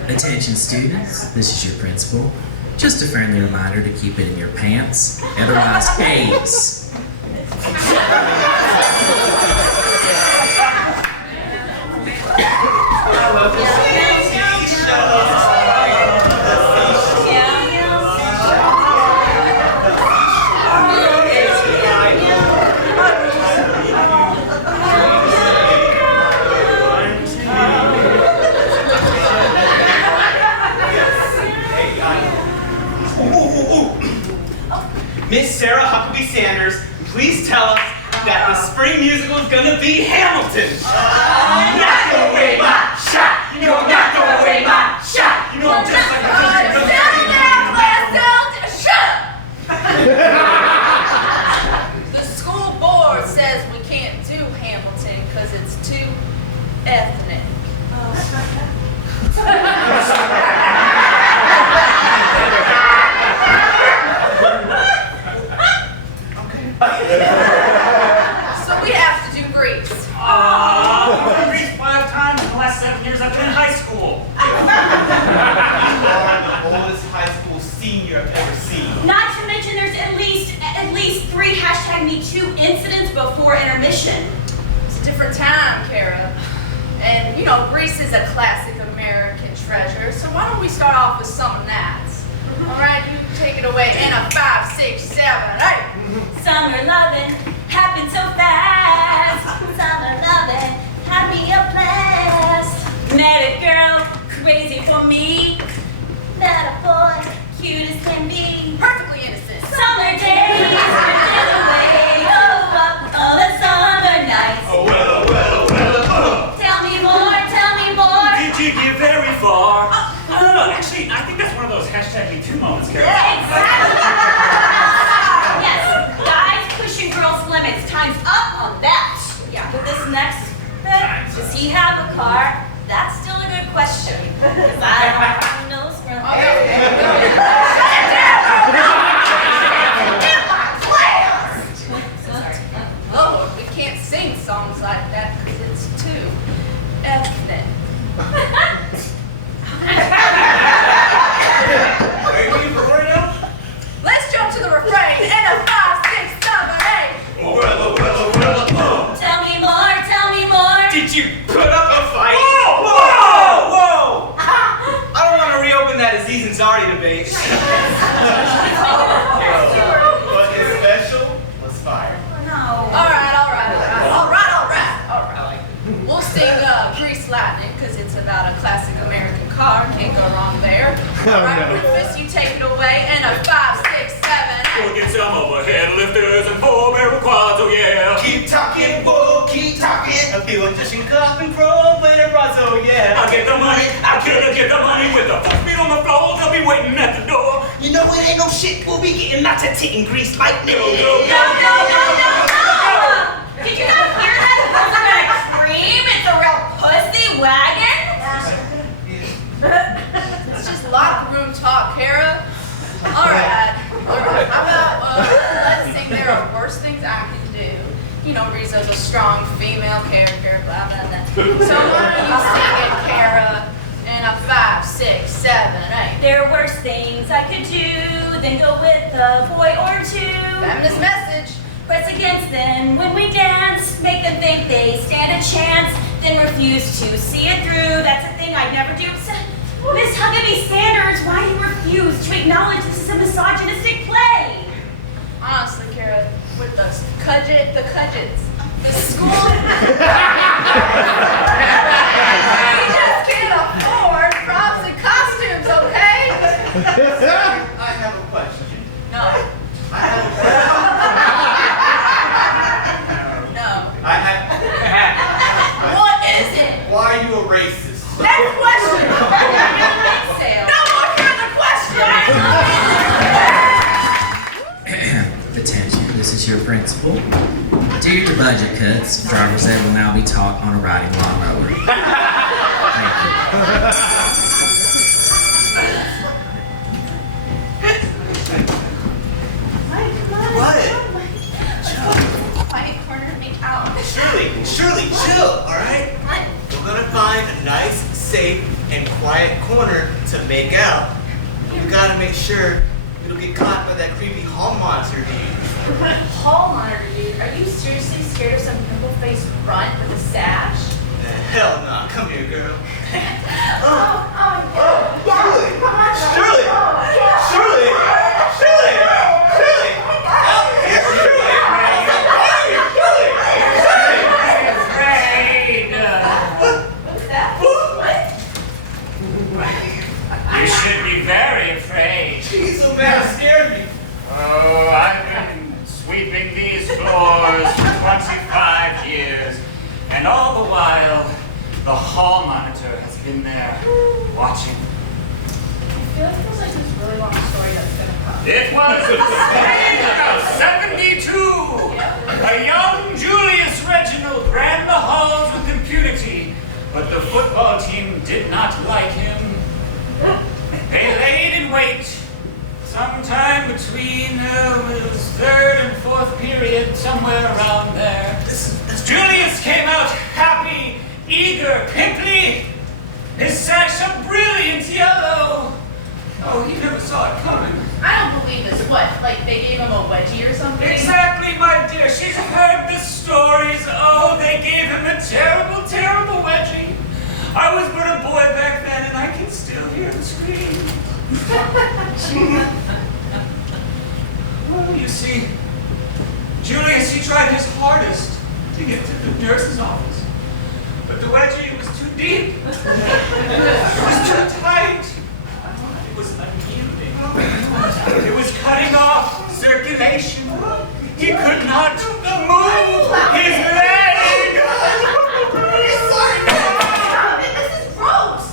Attention students, this is your principal. Just a friendly reminder to keep it in your pants, otherwise haze. Miss Sarah Huckabee Sanders, please tell us that the spring musical is gonna be Hamilton. Knock away my shot. You know, knock away my shot. You know, I'm just like The school board says we can't do Hamilton because it's too ethnic. So we have to do Greece. I've done Greece 5 times in the last 7 years I've been in high school. You are the oldest high school senior I've ever seen. Not to mention there's at least 3 #MeToo incidents before intermission. It's a different time, Kara. And you know, Greece is a classic American treasure, so why don't we start off with some of that? All right, you take it away. And a 5, 6, 7, 8. Summer loving happened so fast. Summer loving had me a blast. Met a girl crazy for me. Met a boy cute as can be. Perfectly innocent. Summer days drifted away. Oh, up all the summer nights. Oh, well. Tell me more, tell me more. Did you get very far? No, actually, I think that's one of those #MeToo moments, Kara. Exactly. Yes, guys pushing girls' limits. Time's up on that. Yeah, but this next bit, does he have a car? That's still a good question. Because I don't know scrub. Oh, we can't sing songs like that because it's too ethnic. Let's jump to the refrain. And a 5, 6, 7, 8. Tell me more, tell me more. Did you put up a fight? Whoa! I don't want to reopen that Aziz Ansari debate. But his special was fire. No. All right. We'll sing Grease Lightning because it's about a classic American car. Can't go wrong there. All right, Rufus, you take it away. And a 5, 6, 7, 8. We'll get some overhead lifters and 4-barrel quads, oh yeah. Keep talking, whoa, keep talking. I feel like just cup and pro, but a oh yeah. I'll get the money, I'll get the money with the 4 feet on the floor. They'll be waiting at the door. You know it ain't no shit, we'll be getting lots of tit and grease lightning. No. Did you not hear that? The girls are gonna scream. It's a real pussy wagon. It's just locker room talk, Kara. All right. How about let's sing There Are Worse Things I Can Do. You know, Rizzo's a strong female character, blah, blah, blah. So why don't you sing it, Kara, in a 5, 6, 7, 8. There are worse things I could do than go with a boy or two. Feminist message. Press against them when we dance, make them think they stand a chance, then refuse to see it through. That's a thing I'd never do. So, Miss Huckabee Sanders, why do you refuse to acknowledge this is a misogynistic play? Honestly, Kara, with the cudgets, the school, we just can't afford props and costumes, okay? I have a question. No. I have a question. What is it? Why are you a racist? Next question. No more further questions. Attention, this is your principal. Due to budget cuts, driver's ed will now be taught on a riding lawnmower. Thank you. Shirley, chill, alright? We're gonna find a nice, safe, and quiet corner to make out. But we gotta make sure we don't get caught by that creepy hall monitor dude. Hall monitor dude, are you seriously scared of some pimple-faced runt with a sash? Hell no, come here, girl. You should be very afraid. Jeez, so bad, it scared me. Oh, I've been sweeping these floors for 25 years, and all the while, the hall monitor has been there, watching. I feel like there's like this really long story that's gonna come. It was the spring of 72. A young Julius Reginald ran the halls with impunity, but the football team did not like him. They laid in wait, sometime between third and fourth period, somewhere around there. Julius came out happy, eager, pimply, his sash a brilliant yellow. Oh, he never saw it coming. I don't believe this. What, like they gave him a wedgie or something? Exactly, my dear. She's heard the stories. Oh, they gave him a terrible, terrible wedgie. I was but a boy back then, and I can still hear him scream. Well, you see, Julius, he tried his hardest to get to the nurse's office. But the wedgie was too deep. It was too tight. It was unyielding. It was cutting off circulation. He could not move his leg. This is gross.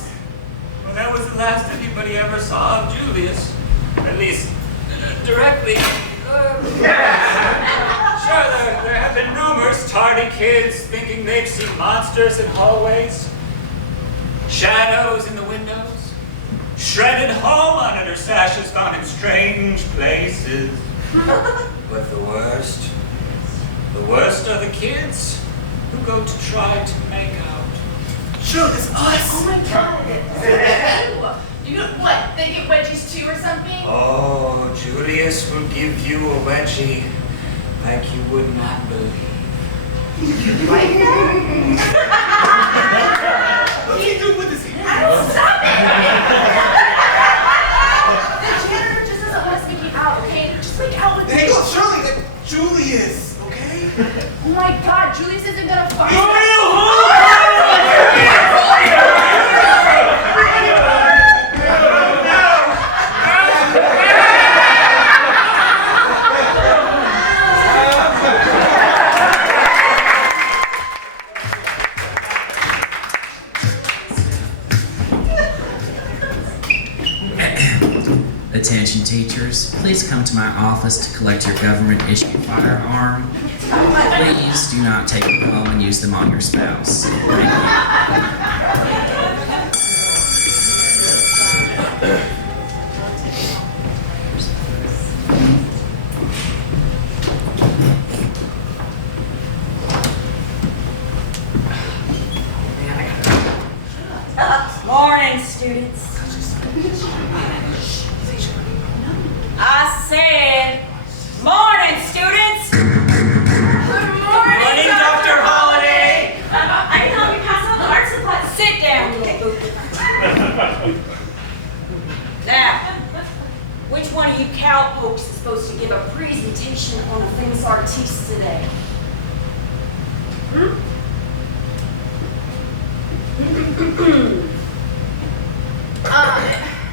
Well, that was the last anybody ever saw of Julius. At least, directly. Sure, there have been rumors, tardy kids thinking they've seen monsters in hallways, shadows in the windows, shredded hall monitor sashes found in strange places. But the worst are the kids who go to try to make out. Sure, it's us. Oh my god. You know what? They get wedgies too or something? Oh, Julius will give you a wedgie like you would not believe. Like What's he doing with his hand? Stop it! The janitor just doesn't want us to get out, okay? Just make out with Hang on, Shirley, that's Julius, okay? Oh my god, Julius isn't gonna fuck. Attention teachers, please come to my office to collect your government-issued firearm. Please do not take them home and use them on your spouse. Thank Morning, students. I said, morning, students. Good morning, Dr. Holiday. I can help you pass out the art supply. Sit down, little booty. cowpokes is supposed to give a presentation on a famous artiste today.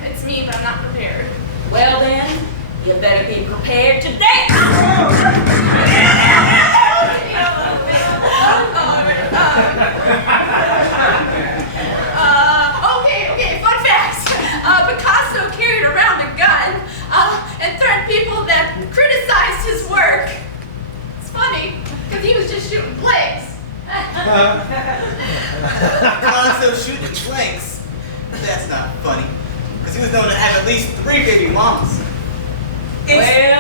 It's me, but I'm not prepared. Well then, you better be prepared to dance. Okay, fun facts. Picasso carried around a gun and threatened people that criticized his work. It's funny, because he was just shooting blanks. Picasso shooting blanks? That's not funny, because he was known to have at least 3 baby mamas. Well.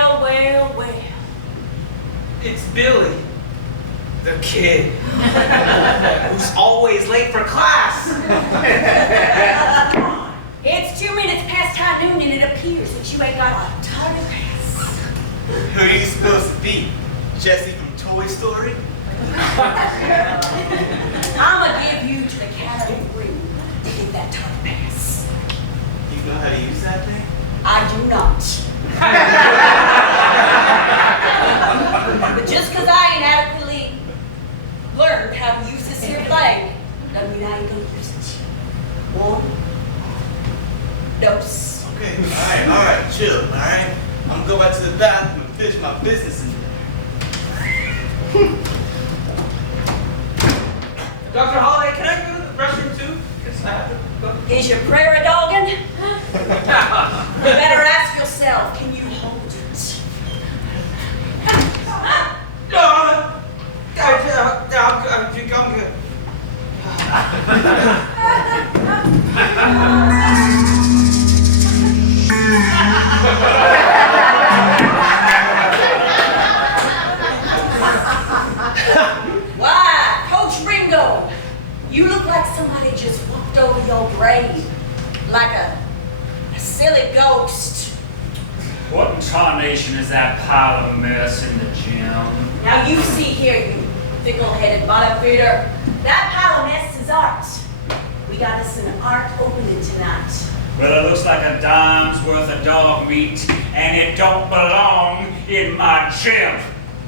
It's Billy, the kid, who's always late for class. It's 2 minutes past high noon and it appears that you ain't got a ton of rest. Who are you supposed to be? Jessie from Toy Story? I'ma give you to the count of 3 to get that ton of pass. You know how to use that thing? I do not. But just because I ain't adequately learned how to use this here thing, doesn't mean I ain't gonna use it. 1 dose. Okay, alright, chill, alright? I'm gonna go back to the bathroom and finish my business in there. Dr. Holly, can I go to the restroom too? Because I have to go. Is your prayer a dogging? You better ask yourself, can you hold it? No, I'm good. Why, Coach Ringo, you look like somebody just walked over your grave, like a silly ghost. What in tarnation is that pile of mess in the gym? Now you see here, you fickle-headed bottom feeder, that pile of mess is art. We got us an art opening tonight. Well, it looks like a dime's worth of dog meat, and it don't belong in my gym.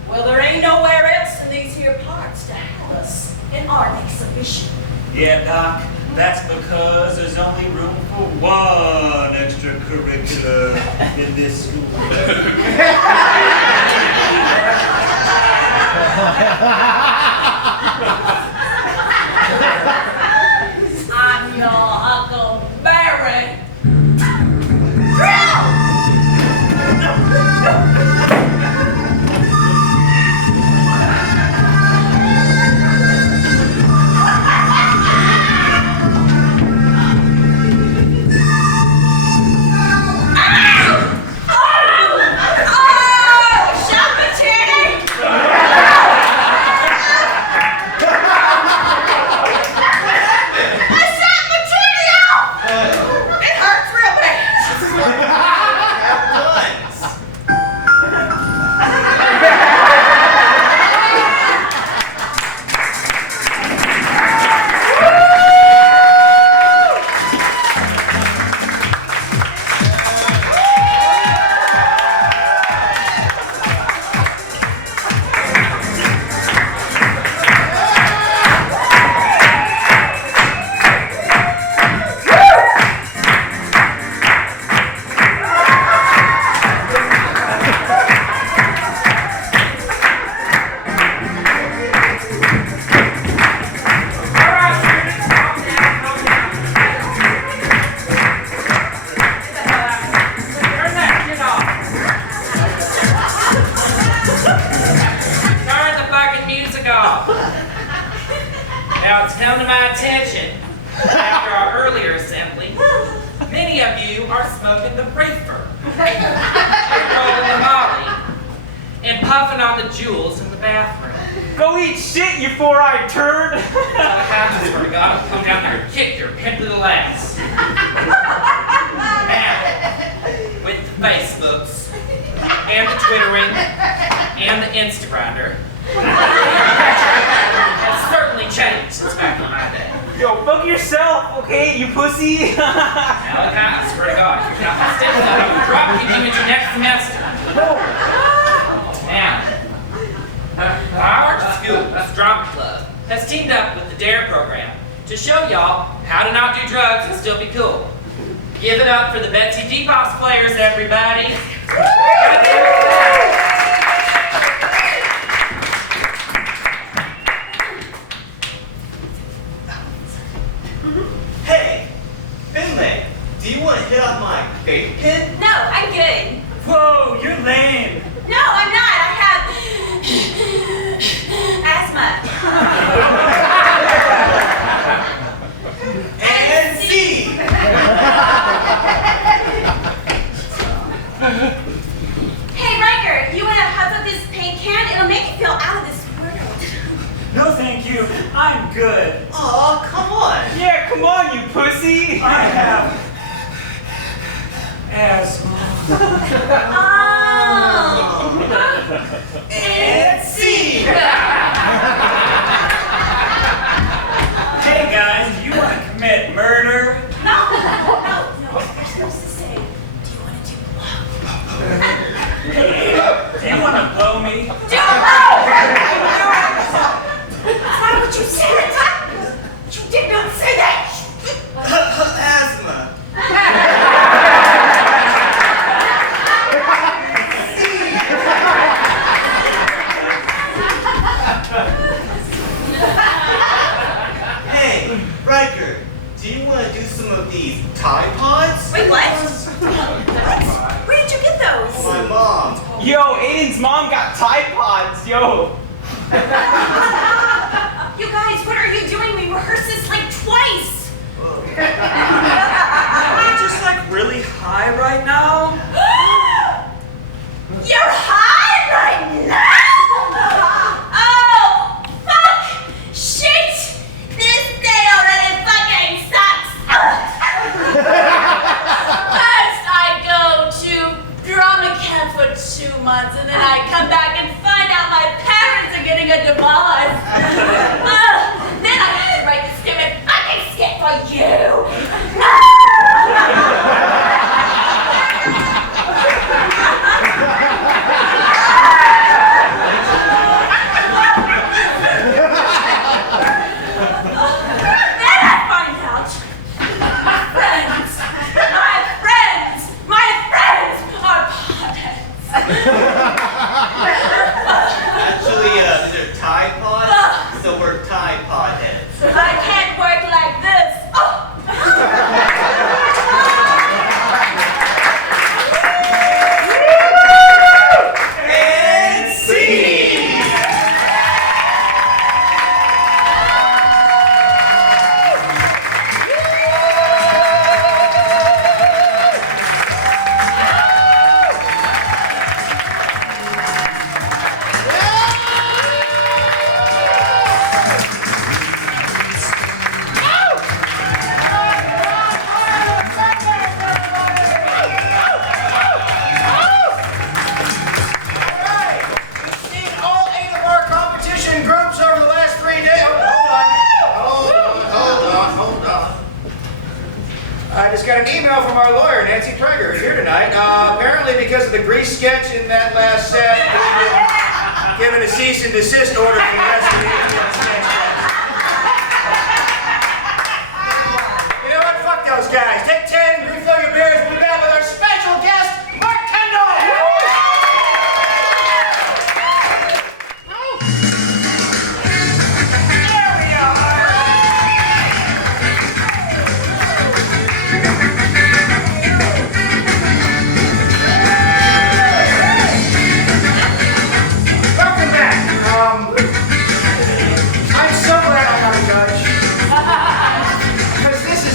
Well, there ain't nowhere else in these here parts to have us an art exhibition. Yeah, Doc, that's because there's only room for 1 extracurricular in this school. I'm your Huckleberry. Now it's come to my attention, after our earlier assembly, many of you are smoking the reefer, rolling the molly, and puffing on the jewels in the bathroom. Go eat shit, you four-eyed turd! I swear to God, I'll come down there and kick your pet little ass. Now, with the Facebooks, and the Twittering, and the Instagrander, has certainly changed since back in my day. Yo, fuck yourself, okay? Kate, you pussy! Malachi, I swear to God, if you're not my stepson, I will drop kick you into next semester. Now, our school's drama club has teamed up with the DARE program to show y'all how to not do drugs and still be cool. Give it up for the Betsy Depos players, everybody. Hey, Finlay, do you want to hit on my vape pen? No, I'm good. Whoa, you're lame. No, I'm not. I have asthma. And C. Hey, Riker, you want to huff up this paint can? It'll make you feel out of this world. No, thank you. I'm good. Aw, come on. Yeah, come on, you pussy! I have asthma. Oh. And C. Hey guys, do you want to commit murder? No. You're supposed to say, do you want to do blow? Hey, do you want to blow me? Do blow! That's not what you said. You did not say that. Asthma. Hey, Riker, do you want to do some of these Tide Pods? Wait, what? Where did you get those? My mom. Yo, Aiden's mom got Tide Pods, yo! You guys, what are you doing? We rehearsed this like twice. Are you just like really high right now? You're high right now? Oh, fuck! Shit! This day already fucking sucks! First I go to drama camp for 2 months and then I come back and find out my parents are getting a divorce. Then I have to write this stupid fucking skit for you. Actually, they're Tide Pods, so we're Tide Pod heads. I can't work like this. And C. I just got an email from our lawyer, Nancy Tigre, here tonight. Apparently because of the grease sketch in that last set, we've been given a cease and desist order from the rest of the ATL SketchFest. You know what? Fuck those guys. Take 10, refill your beers, we'll be back with our special guest, Kendall!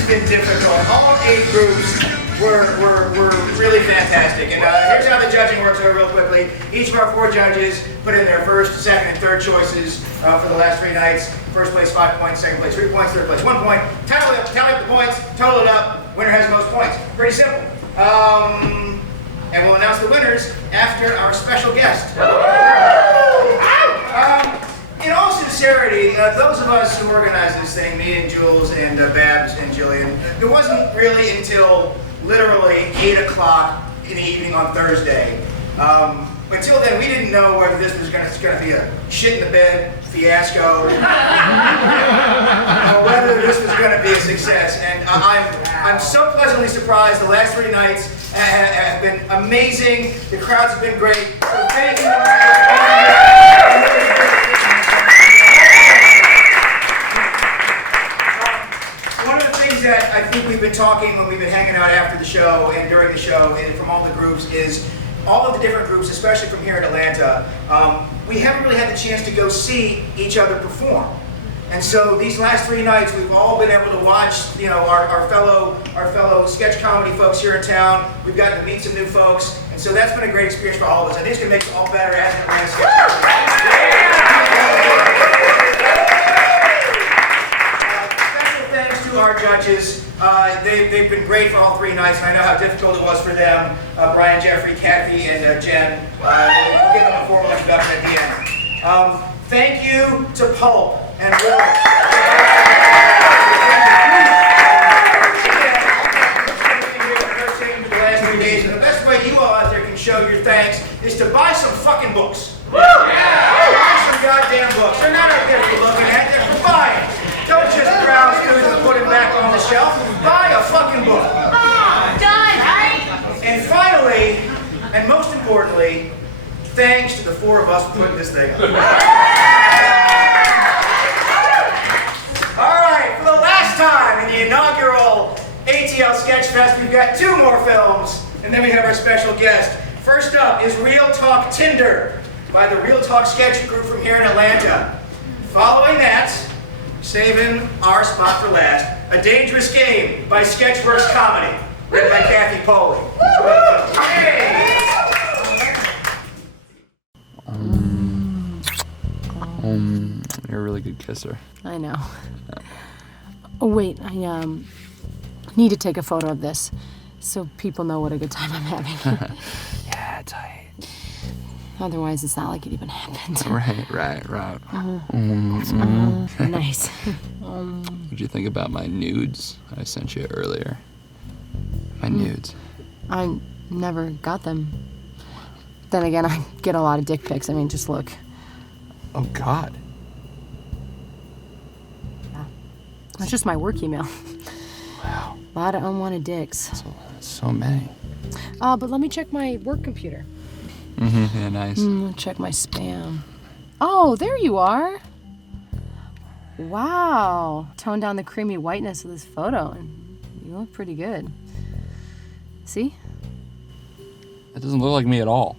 Difficult. All 8 groups were really fantastic. And here's how the judging works out real quickly. Each of our 4 judges put in their first, second, and third choices for the last 3 nights. First place 5 points, second place 3 points, third place 1 point. Tally up the points, total it up. Winner has the most points. Pretty simple. And we'll announce the winners after our special guest. in all sincerity, those of us who organized this thing, me and Jules and Babs and Jillian, it wasn't really until literally 8 o'clock in the evening on Thursday. Until then, we didn't know whether this was going to be a shit-in-the-bed fiasco or whether this was going to be a success. And I'm so pleasantly surprised. The last 3 nights have been amazing. The crowds have been great. So thank you. One of the things that I think we've been talking when we've been hanging out after the show and during the show and from all the groups is all of the different groups, especially from here in Atlanta, we haven't really had the chance to go see each other perform. And so these last 3 nights, we've all been able to watch, you know, our fellow sketch comedy folks here in town. We've gotten to meet some new folks, and so that's been a great experience for all of us. I think it's going to make us all better as an Atlanta sketch comedy. Special thanks to our judges. They've been great for all 3 nights, and I know how difficult it was for them. Brian, Jeffrey, Kathy, and Jen. We'll give them a formal introduction at the end. Thank you to Pulp and Will. For the last 3 days, and the best way you all out there can show your thanks is to buy some fucking books. Buy some goddamn books. They're not out there for looking at, they're for buying. Don't just browse through them and put them back on the shelf. Buy a fucking book. Done, right? And finally, and most importantly, thanks to the 4 of us for putting this thing up. All right, for the last time in the inaugural ATL SketchFest, we've got 2 more films, and then we have our special guest. First up is Real Talk Tinder by the Real Talk Sketch Group from here in Atlanta. Following that, saving our spot for last, A Dangerous Game by Sketchworks Comedy, written by Kathy Poley. You're a really good kisser. I know. Oh, wait, I need to take a photo of this so people know what a good time I'm having. Yeah, tight. Otherwise, it's not like it even happened. Right. Nice. What'd you think about my nudes I sent you earlier? My nudes. I never got them. Then again, I get a lot of dick pics. I mean, just look. Oh, God. Yeah. That's just my work email. Wow. A lot of unwanted dicks. So many. But let me check my work computer. Yeah, nice. Check my spam. Oh, there you are. Wow. Tone down the creamy whiteness of this photo, and you look pretty good. See? That doesn't look like me at all.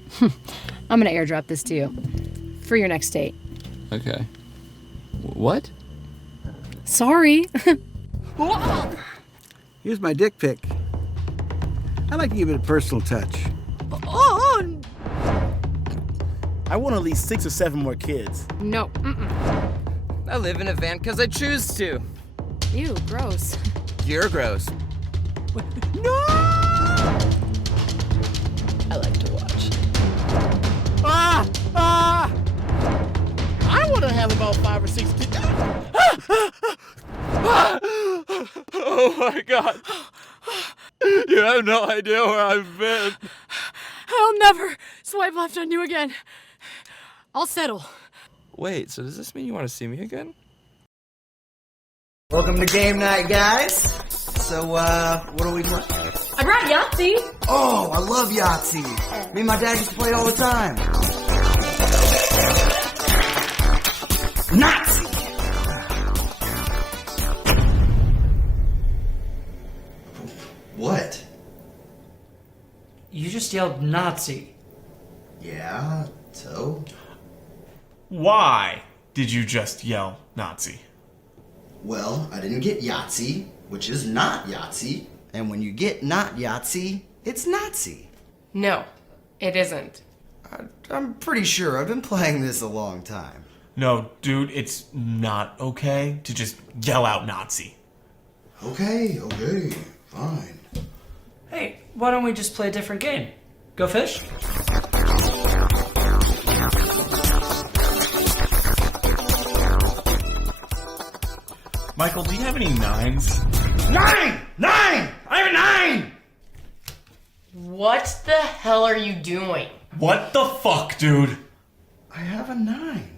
I'm gonna airdrop this to you for your next date. Okay. What? Sorry. Here's my dick pic. I like to give it a personal touch. I want at least 6 or 7 more kids. No. I live in a van because I choose to. Ew, gross. You're gross. No! I like to watch. I want to have about 5 or 6 kids. Oh my God. You have no idea where I've been. I'll never swipe left on you again. I'll settle. Wait, so does this mean you want to see me again? Welcome to game night, guys. So, what are we playing? I brought Yahtzee. Oh, I love Yahtzee. Me and my dad used to play it all the time. Nazi! What? You just yelled Nazi. Yeah, so? Why did you just yell Nazi? Well, I didn't get Yahtzee, which is not Yahtzee. And when you get not Yahtzee, it's Nazi. No, it isn't. I'm pretty sure. I've been playing this a long time. No, dude, it's not okay to just yell out Nazi. Okay, fine. Hey, why don't we just play a different game? Go fish? Michael, do you have any 9s? 9! 9! I have a 9! What the hell are you doing? What the fuck, dude? I have a 9.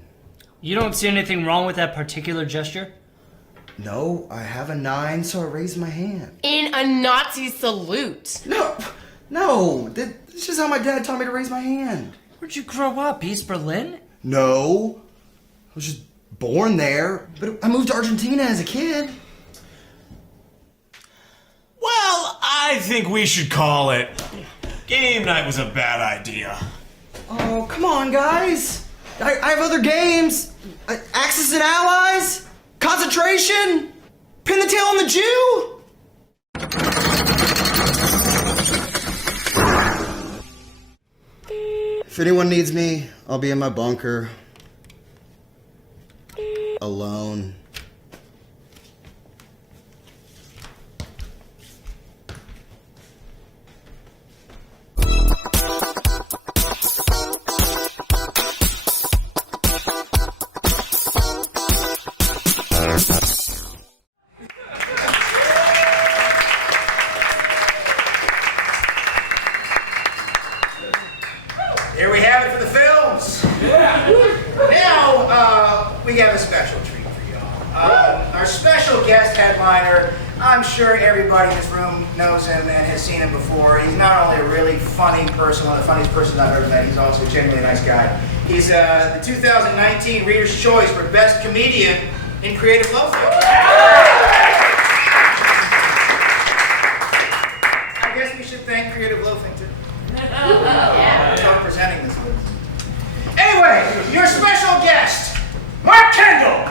You don't see anything wrong with that particular gesture? No, I have a 9, so I raised my hand. In a Nazi salute. No, this is how my dad taught me to raise my hand. Where'd you grow up? East Berlin? No, I was just born there, but I moved to Argentina as a kid. Well, I think we should call it. Game night was a bad idea. Oh, come on, guys. I have other games. Axis and Allies. Concentration. Pin the tail on the Jew. If anyone needs me, I'll be in my bunker. Alone. Here we have it for the films. Now, we have a special treat for y'all. Our special guest headliner, I'm sure everybody in this room knows him and has seen him before. He's not only a really funny person, one of the funniest persons I've ever met, he's also a genuinely nice guy. He's the 2019 Reader's Choice for Best Comedian in Creative Loafing. I guess we should thank Creative Loafing too. For presenting this list. Anyway, your special guest, Mark Kendall.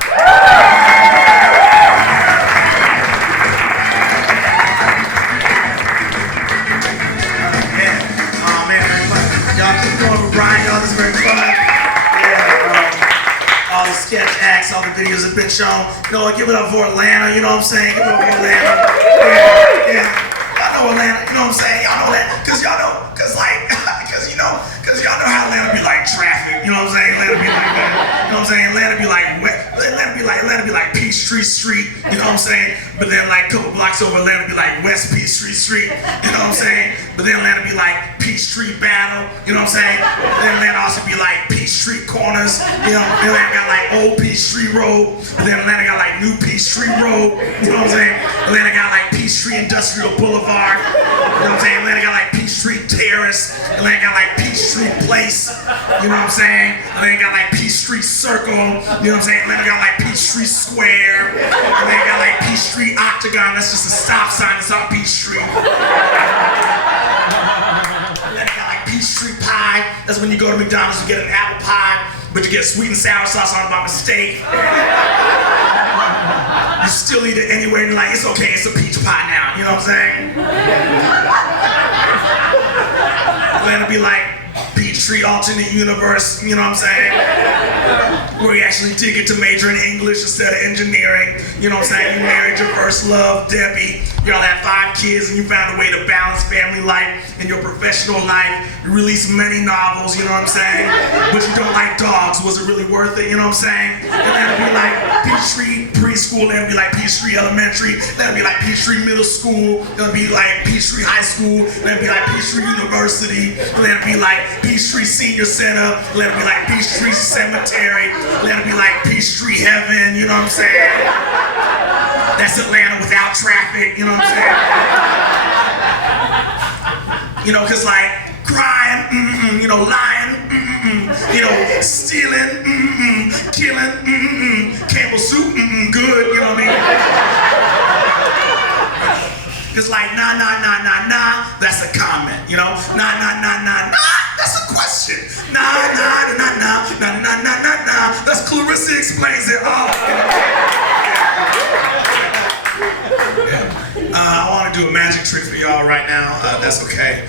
Y'all keep going with Brian, y'all, this is very fun. Yeah, all the sketch acts, all the videos have been shown. You know, give it up for Atlanta, you know what I'm saying? Give it up for Atlanta. Yeah. Y'all know Atlanta, you know what I'm saying? Y'all know that, cause y'all know how Atlanta be like traffic, you know what I'm saying? Atlanta be like that, you know what I'm saying? Atlanta be like Peachtree Street, you know what I'm saying? But then like a couple blocks over Atlanta be like West Peachtree Street, you know what I'm saying? But then Atlanta be like Peachtree Battle, you know what I'm saying? Then Atlanta also be like Peachtree Corners, you know? Atlanta got like Old Peachtree Road, and then Atlanta got like New Peachtree Road, you know what I'm saying? Atlanta got like Peachtree Industrial Boulevard, you know what I'm saying? Atlanta got like Peachtree Terrace, Atlanta got like Peachtree Place, you know what I'm saying? Atlanta got like Peachtree Circle, you know what I'm saying? Atlanta got like Peachtree Square, Atlanta got like Peachtree Octagon, that's just a stop sign, it's on Peachtree. Atlanta got like Peachtree Pie, that's when you go to McDonald's, you get an apple pie, but you get sweet and sour sauce on it by mistake. You still eat it anyway, and you're like, it's okay, it's a peach pie now, you know what I'm saying? Atlanta be like Peachtree Alternate Universe, you know what I'm saying? Where you actually did get to major in English instead of engineering, you know what I'm saying? You married your first love, Debbie, y'all had 5 kids and you found a way to balance family life and your professional life. You released many novels, you know what I'm saying? But you don't like dogs, was it really worth it, you know what I'm saying? And then it'd be like Peachtree Preschool, then it'd be like Peachtree Elementary, then it'd be like Peachtree Middle School, then it'd be like Peachtree High School, then it'd be like Peachtree University, then it'd be like Peachtree Senior Center, then it'd be like Peachtree Cemetery, then it'd be like Peachtree Heaven, you know what I'm saying? That's Atlanta without traffic, you know what I'm saying? You know, cause like crying, you know, lying, you know, stealing, killing, Campbell soup, good, you know what I mean? Cause like nah, that's a comment, you know? Nah, that's a question. Nah, that's Clarissa Explains It All. I want to do a magic trick for y'all right now. That's okay.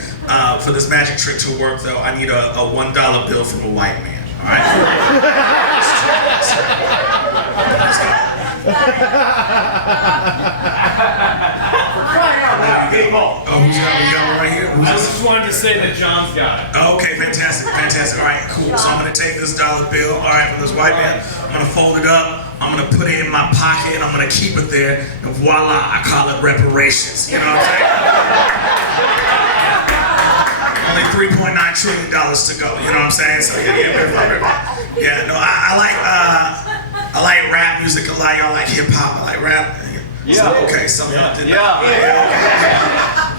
For this magic trick to work, though, I need a $1 bill from a white man. All right. Oh, we got one right here. I just wanted to say that John's got it. Okay, fantastic. All right, cool. So I'm gonna take this $1 bill, all right, from this white man. I'm gonna fold it up, I'm gonna put it in my pocket and I'm gonna keep it there, and voila, I call it reparations. You know what I'm saying? Only $3.9 trillion to go. You know what I'm saying? So yeah, no, I like rap music a lot. Y'all like hip hop. I like rap. Yeah. So, okay, some y'all did not.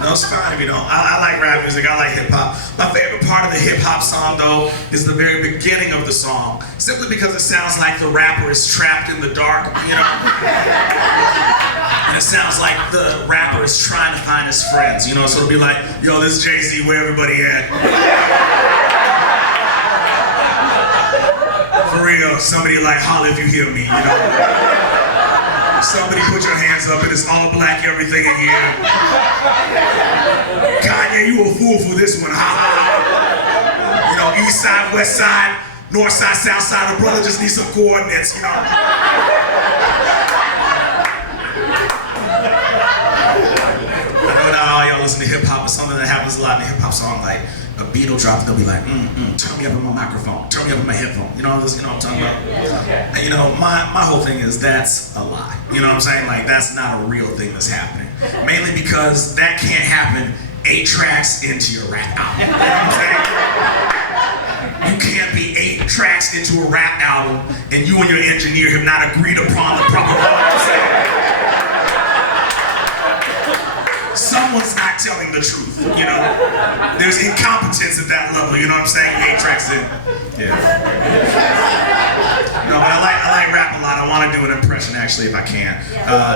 No, it's fine if you don't. I like rap music. I like hip hop. My favorite part of the hip hop song, though, is the very beginning of the song. Simply because it sounds like the rapper is trapped in the dark, you know? And it sounds like the rapper is trying to find his friends, you know? So it'll be like, yo, this is Jay-Z, where everybody at? For real, somebody like, holla if you hear me, you know? Somebody put your hands up, it is all black everything in here. Kanye, you a fool for this one, ha ha ha. You know, east side, west side, north side, south side, the brother just needs some coordinates, you know. I know y'all listen to hip hop, it's something that happens a lot in a hip hop song, like a beat will drop, they'll be like, turn me up on my microphone, turn me up on my headphone. You know what I'm talking about? And you know, my whole thing is that's a lie. You know what I'm saying? Like, that's not a real thing that's happening. Mainly because that can't happen 8 tracks into your rap album. You know what I'm saying? You can't be 8 tracks into a rap album and you and your engineer have not agreed upon the proper someone's not telling the truth, you know? There's incompetence at that level, you know what I'm saying? 8 tracks in. Yeah. No, but I like rap a lot. I want to do an impression, actually, if I can.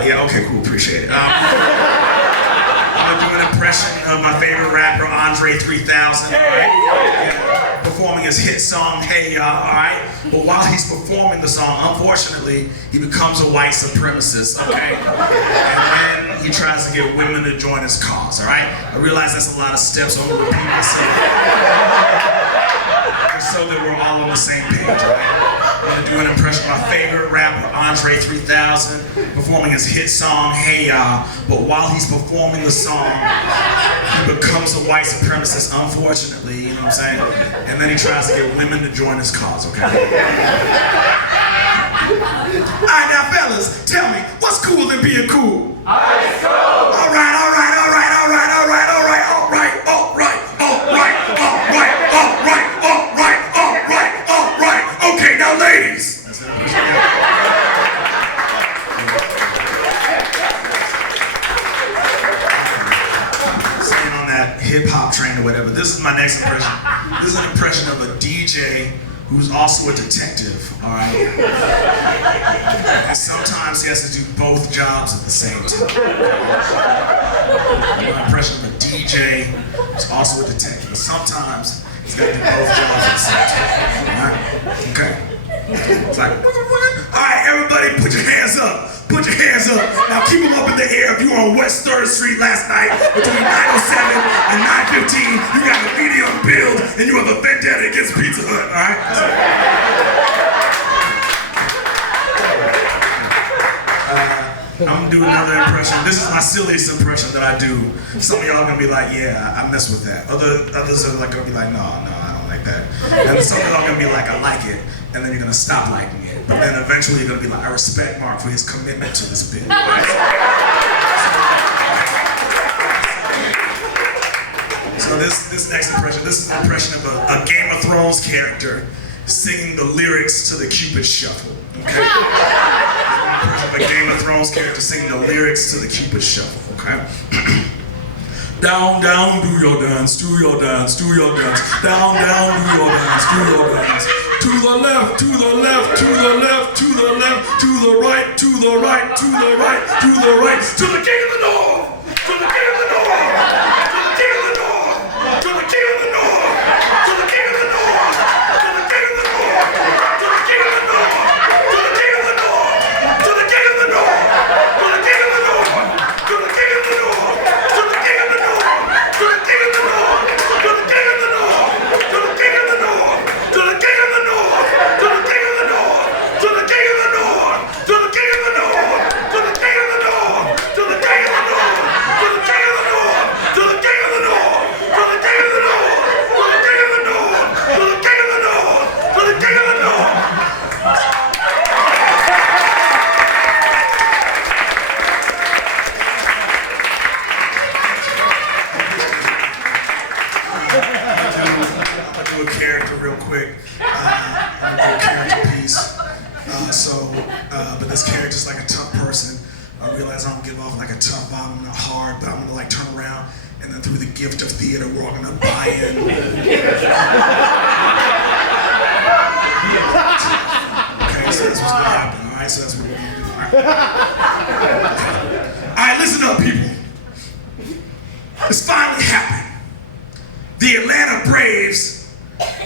Yeah, okay, cool, appreciate it. I'm going to do an impression of my favorite rapper, Andre 3000, all right? Yeah, performing his hit song, Hey Y'all, all right? But while he's performing the song, unfortunately, he becomes a white supremacist, okay? And then he tries to get women to join his cause, all right? I realize that's a lot of steps, so I'm going to repeat myself. So that we're all on the same page, all right? I'm going to do an impression of my favorite rapper, Andre 3000, performing his hit song, Hey Y'all. But while he's performing the song, he becomes a white supremacist, unfortunately, you know what I'm saying? And then he tries to get women to join his cause, okay? Alright, now fellas, tell me, what's cool than being cool? Ice cold! Alright. Okay, now ladies! Staying on that hip-hop train or whatever, this is my next impression. This is an impression of a DJ who's also a detective, all right? And sometimes he has to do both jobs at the same time. My impression of a DJ who's also a detective. Sometimes he's got to do both jobs at the same time, all right? Okay. It's like, all right, everybody put your hands up. Put your hands up. Now keep them up in the air if you were on West 3rd Street last night between 9:07 and 9:15. You got a medium build and you have a vendetta against Pizza Hut, all right? I'm gonna do another impression. This is my silliest impression that I do. Some of y'all are gonna be like, yeah, I mess with that. Others are like gonna be like, no, I don't like that. And some of y'all are gonna be like, I like it. And then you're gonna stop liking it. But then eventually you're gonna be like, I respect Mark for his commitment to this bit. So this next impression, this is an impression of a Game of Thrones character singing the lyrics to the Cupid Shuffle. Okay? An impression of a Game of Thrones character singing the lyrics to the Cupid Shuffle. Okay? Down, down, do your dance, do your dance, do your dance. Down, down, do your dance, do your dance. To the left, to the left, to the left, to the left, to the right, to the right, to the right, to the right, to the king of the north, to the king of the north, to the king of the north, to the king of the north, to the king of the north, to the king of the north, to the king of the north, to the king of the north, to the king of the north, to the king of the north, to the king of the north, to the king of the north, to the king of the north, to the king of the north, to the king of the north, to the king of the north. To the king of the north, to the king of the north, to the king of the north, to the king of the north, to the king of the north, to the king of the north, I realized I don't give off like a tough vibe. I'm not hard, but I'm gonna like turn around, and then through the gift of theater, we're all gonna buy in. Okay, so that's what's gonna happen. All right, so that's what we're gonna do. All right, listen up, people. It's finally happened. The Atlanta Braves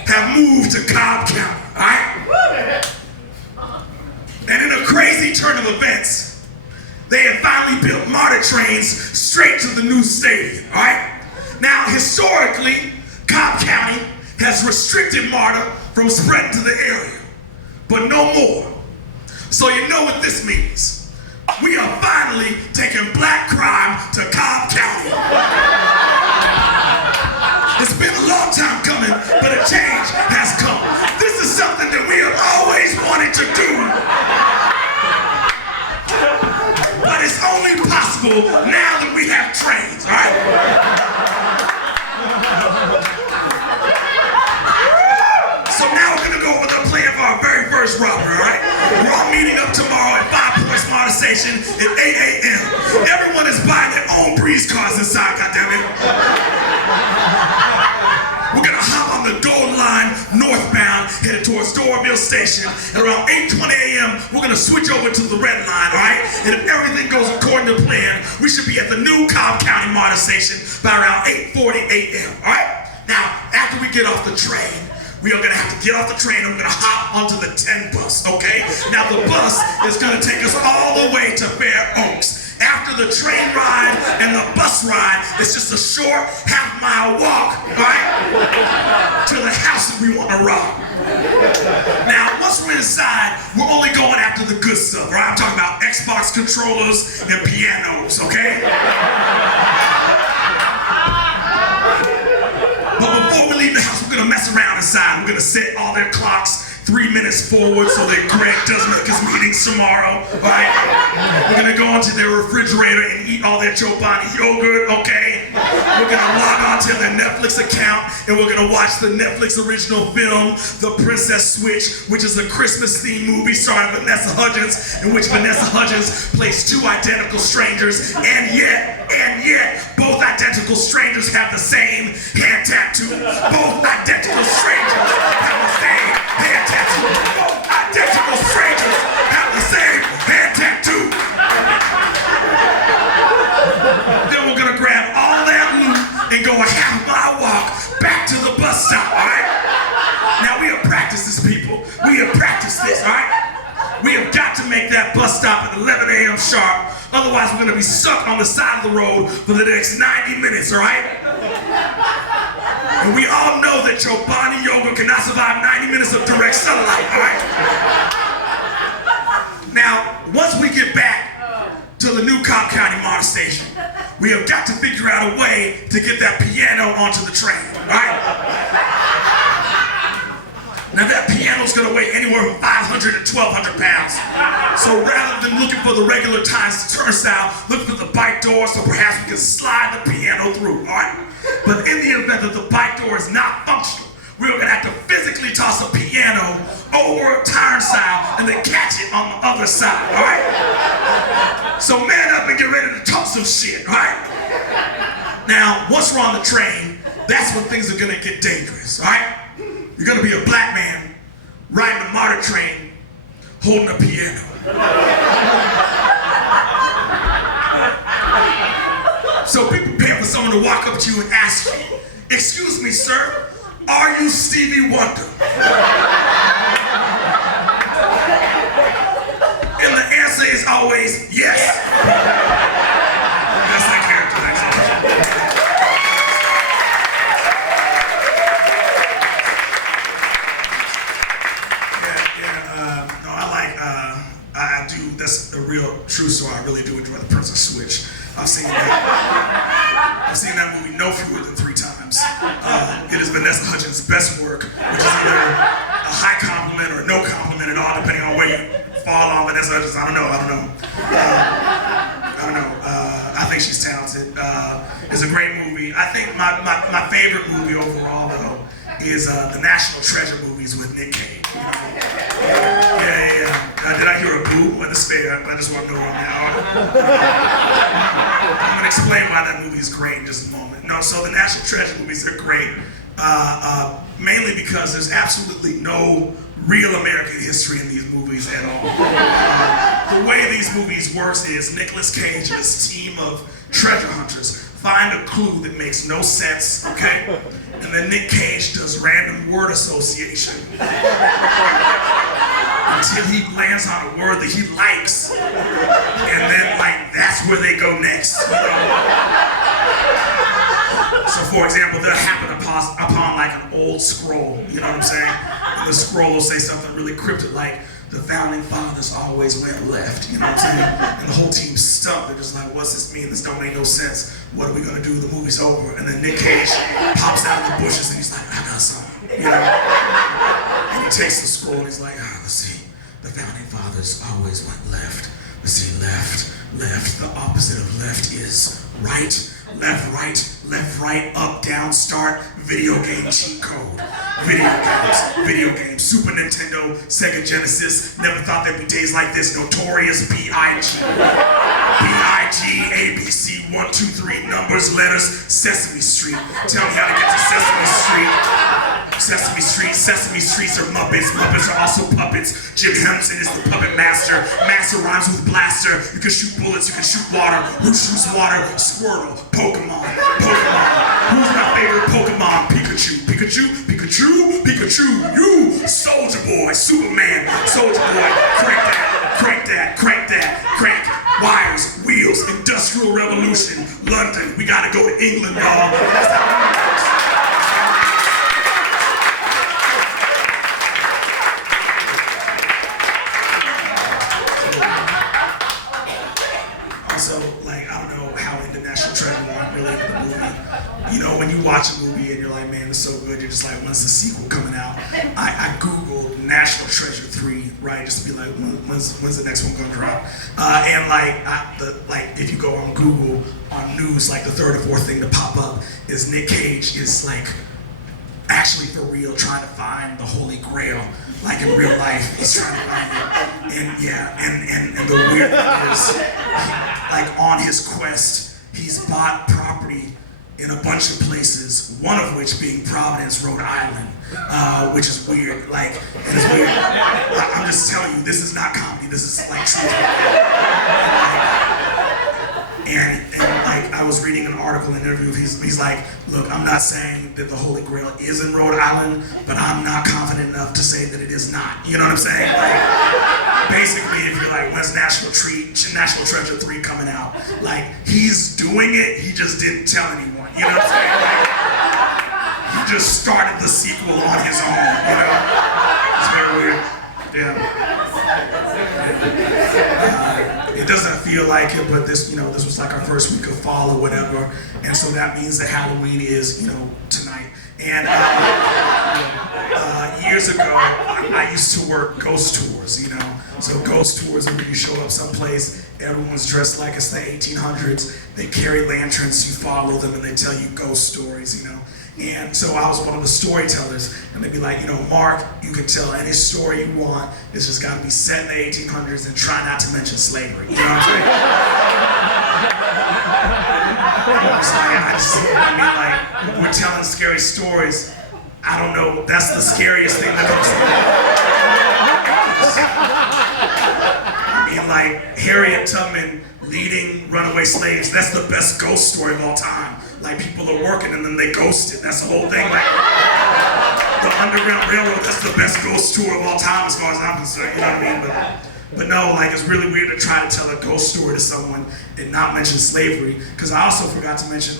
have moved to Cobb County, all right? And in a crazy turn of events, they have finally built MARTA trains straight to the new stadium, all right? Now, historically, Cobb County has restricted MARTA from spreading to the area, but no more. So you know what this means. We are finally taking black crime to Cobb County. It's been a long time coming, but a change has come. This is something that we have always wanted to do. But it's only possible now that we have trains, all right? So now we're gonna go over the plan for our very first robbery, all right? We're all meeting up tomorrow at 5 Points MARTA Station at 8 a.m. Everyone is buying their own breeze cars inside, goddammit. We're gonna hop on the Gold Line northbound, headed towards Doraville Station. At around 8:20 a.m., we're gonna switch over to the Red Line, all right? And if everything goes according to plan, we should be at the new Cobb County MARTA Station by around 8:40 a.m., all right? Now, after we get off the train, we are gonna have to get off the train and we're gonna hop onto the 10 bus, okay? Now the bus is gonna take us all the way to Fair Oaks. After the train ride and the bus ride, it's just a short half-mile walk, right? To the house that we wanna rob. Now, once we're inside, we're only going after the good stuff, right? I'm talking about Xbox controllers and pianos, okay? But before we leave the house, we're gonna mess around inside. We're gonna set all their clocks 3 minutes forward so that Greg doesn't make his meetings tomorrow, right? We're gonna go into their refrigerator and eat all their Chobani yogurt, okay? We're gonna log on to their Netflix account and we're gonna watch the Netflix original film, The Princess Switch, which is a Christmas-themed movie starring Vanessa Hudgens, in which Vanessa Hudgens plays 2 identical strangers, and yet, both identical strangers have the same hand tattoo. Both identical strangers have the same hand tattoo. Both identical strangers have the same hand tattoo. Then we're gonna grab all that loot and go a half-mile walk back to the bus stop, all right? Now we have practiced this, people. We have practiced this, all right? We have got to make that bus stop at 11 a.m. sharp. Otherwise, we're gonna be stuck on the side of the road for the next 90 minutes, all right? And we all know that Chobani yoga cannot survive 90 minutes of direct sunlight, all right? Now, once we get back to the new Cobb County MARTA Station, we have got to figure out a way to get that piano onto the train, all right? Now that piano's gonna weigh anywhere from 500 to 1,200 pounds. So rather than looking for the regular Times turnstile, look for the bike door so perhaps we can slide the piano through, all right? But in the event that the bike door is not functional, we're gonna have to physically toss a piano over a turnstile and then catch it on the other side, all right? So man up and get ready to talk some shit, all right? Now, once we're on the train, that's when things are gonna get dangerous, all right? You're gonna be a black man riding a MARTA train holding a piano. So be prepared for someone to walk up to you and ask you, "Excuse me, sir, are you Stevie Wonder?" And the answer is always yes. That's that characterization. I do, that's a real true story. I really do enjoy The Princess Switch. I've seen that movie no fewer than 3 times. It is Vanessa Hudgens' best work, which is either a high compliment or no compliment at all, depending on where you fall on Vanessa Hudgens. I don't know. I think she's talented. It's a great movie. I think my favorite movie overall, though, is the National Treasure movies with Nick Cage. You know? Yeah. Did I hear a boo or despair? I just want to know right now. I'm gonna explain why that movie is great in just a moment. No, so the National Treasure movies are great, mainly because there's absolutely no real American history in these movies at all. The way these movies works is Nicolas Cage and his team of treasure hunters find a clue that makes no sense, okay? And then Nick Cage does random word association until he lands on a word that he likes. And then, like, that's where they go next, you know? So, for example, they'll happen upon like an old scroll, you know what I'm saying? And the scroll will say something really cryptic like, the founding fathers always went left, you know what I'm saying? And the whole team's stumped. They're just like, what's this mean? This don't make no sense. What are we gonna do? The movie's over. And then Nick Cage pops out of the bushes and he's like, I got something, you know? And he takes the scroll and he's like, let's see. The founding fathers always went left. Let's see, left. The opposite of left is right. Left, right, up, down, start, video game cheat code. Video games, Super Nintendo, Sega Genesis, never thought there'd be days like this, Notorious B.I.G. ABC, 1, 2, 3, numbers, letters, Sesame Street. Tell me how to get to Sesame Street. Sesame Streets are Muppets are also puppets. Jim Henson is the puppet master. Master rhymes with blaster. You can shoot bullets, you can shoot water. Who shoots water? Squirtle. Pokemon. Who's my favorite Pokemon? Pikachu. You, Soldier Boy, Superman, Soldier Boy, crank that, wires, wheels, Industrial Revolution, London, we gotta go to England, y'all. That's how it works. Also, like, I don't know how into National Treasure you are really into the movie. You know, when you watch a movie and you're like, man, it's so good, you're just like, when's the sequel coming out? I Googled National Treasure 3, right, just to be like, when's the next one gonna drop? And like, if you go on Google, on news, like the third or fourth thing to pop up is Nick Cage is like, actually for real trying to find the Holy Grail. Like in real life, he's trying to find it. And yeah, and the weird thing is, like on his quest, he's bought property in a bunch of places, one of which being Providence, Rhode Island, which is weird. Like, and it's weird. I'm just telling you, this is not comedy. This is like true. And like, I was reading an article, an interview, he's like, look, I'm not saying that the Holy Grail is in Rhode Island, but I'm not confident enough to say that it is not. You know what I'm saying? Like, basically, if you're like, when's National Treasure 3 coming out? Like, he's doing it, he just didn't tell anyone. You know what I'm saying? Like, he just started the sequel on his own, you know? It's very weird. Yeah. It doesn't feel like it, but this was like our first week of fall or whatever, and so that means that Halloween is, tonight. And years ago, I used to work ghost tours, So ghost tours are when you show up someplace, everyone's dressed like it's the 1800s, they carry lanterns, you follow them, and they tell you ghost stories, And so I was one of the storytellers, and they'd be like, Mark, you can tell any story you want, it's just gotta be set in the 1800s and try not to mention slavery, you know what I'm saying? We're telling scary stories, I don't know, that's the scariest thing that comes to me. Like Harriet Tubman leading runaway slaves, that's the best ghost story of all time. Like people are working and then they ghosted. That's the whole thing. Like the Underground Railroad, that's the best ghost tour of all time as far as I'm concerned. You know what I mean? But no, like it's really weird to try to tell a ghost story to someone and not mention slavery. Because I also forgot to mention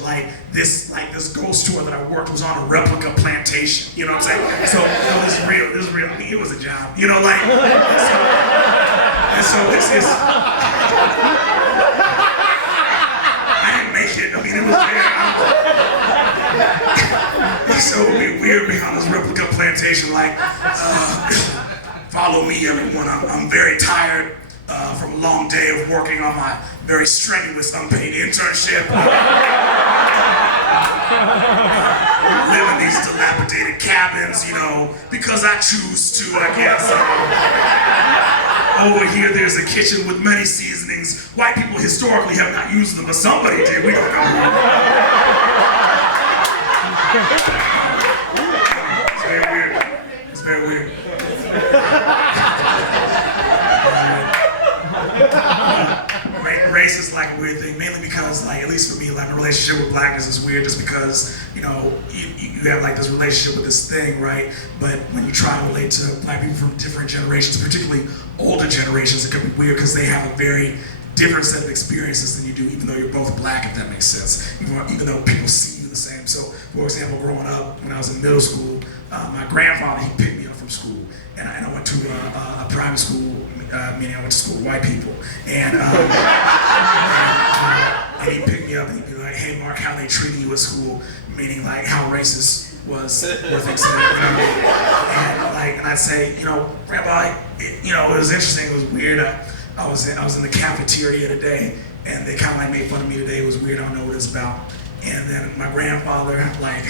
this ghost tour that I worked was on a replica plantation. You know what I'm saying? So this is real. I mean, it was a job. And so this is. I mean, it was weird. It's so weird being on this replica plantation, follow me, everyone. I'm very tired from a long day of working on my very strenuous unpaid internship. Live in these dilapidated cabins, because I choose to, I guess. Over here, there's a kitchen with many seasonings. White people historically have not used them, but somebody did. We don't know. It's very weird. It's very weird. Race is like a weird thing, mainly because, like, at least for me, like, the relationship with blackness is weird just because, you know, you have like this relationship with this thing, right? But when you try to relate to black people from different generations, particularly older generations, it can be weird because they have a very different set of experiences than you do, even though you're both black, if that makes sense. Even though people see you the same. So, for example, growing up, when I was in middle school, my grandfather, he picked me up from school, and I went to a private school, meaning I went to school with white people, and he'd pick me up and he'd be like, "Hey, Mark, how they treating you at school?" Meaning like how racist was things, you know? And I'd say, you know, Grandpa, it was interesting, it was weird. I was in the cafeteria today, and they kind of like made fun of me today. It was weird. I don't know what it's about. And then my grandfather, like,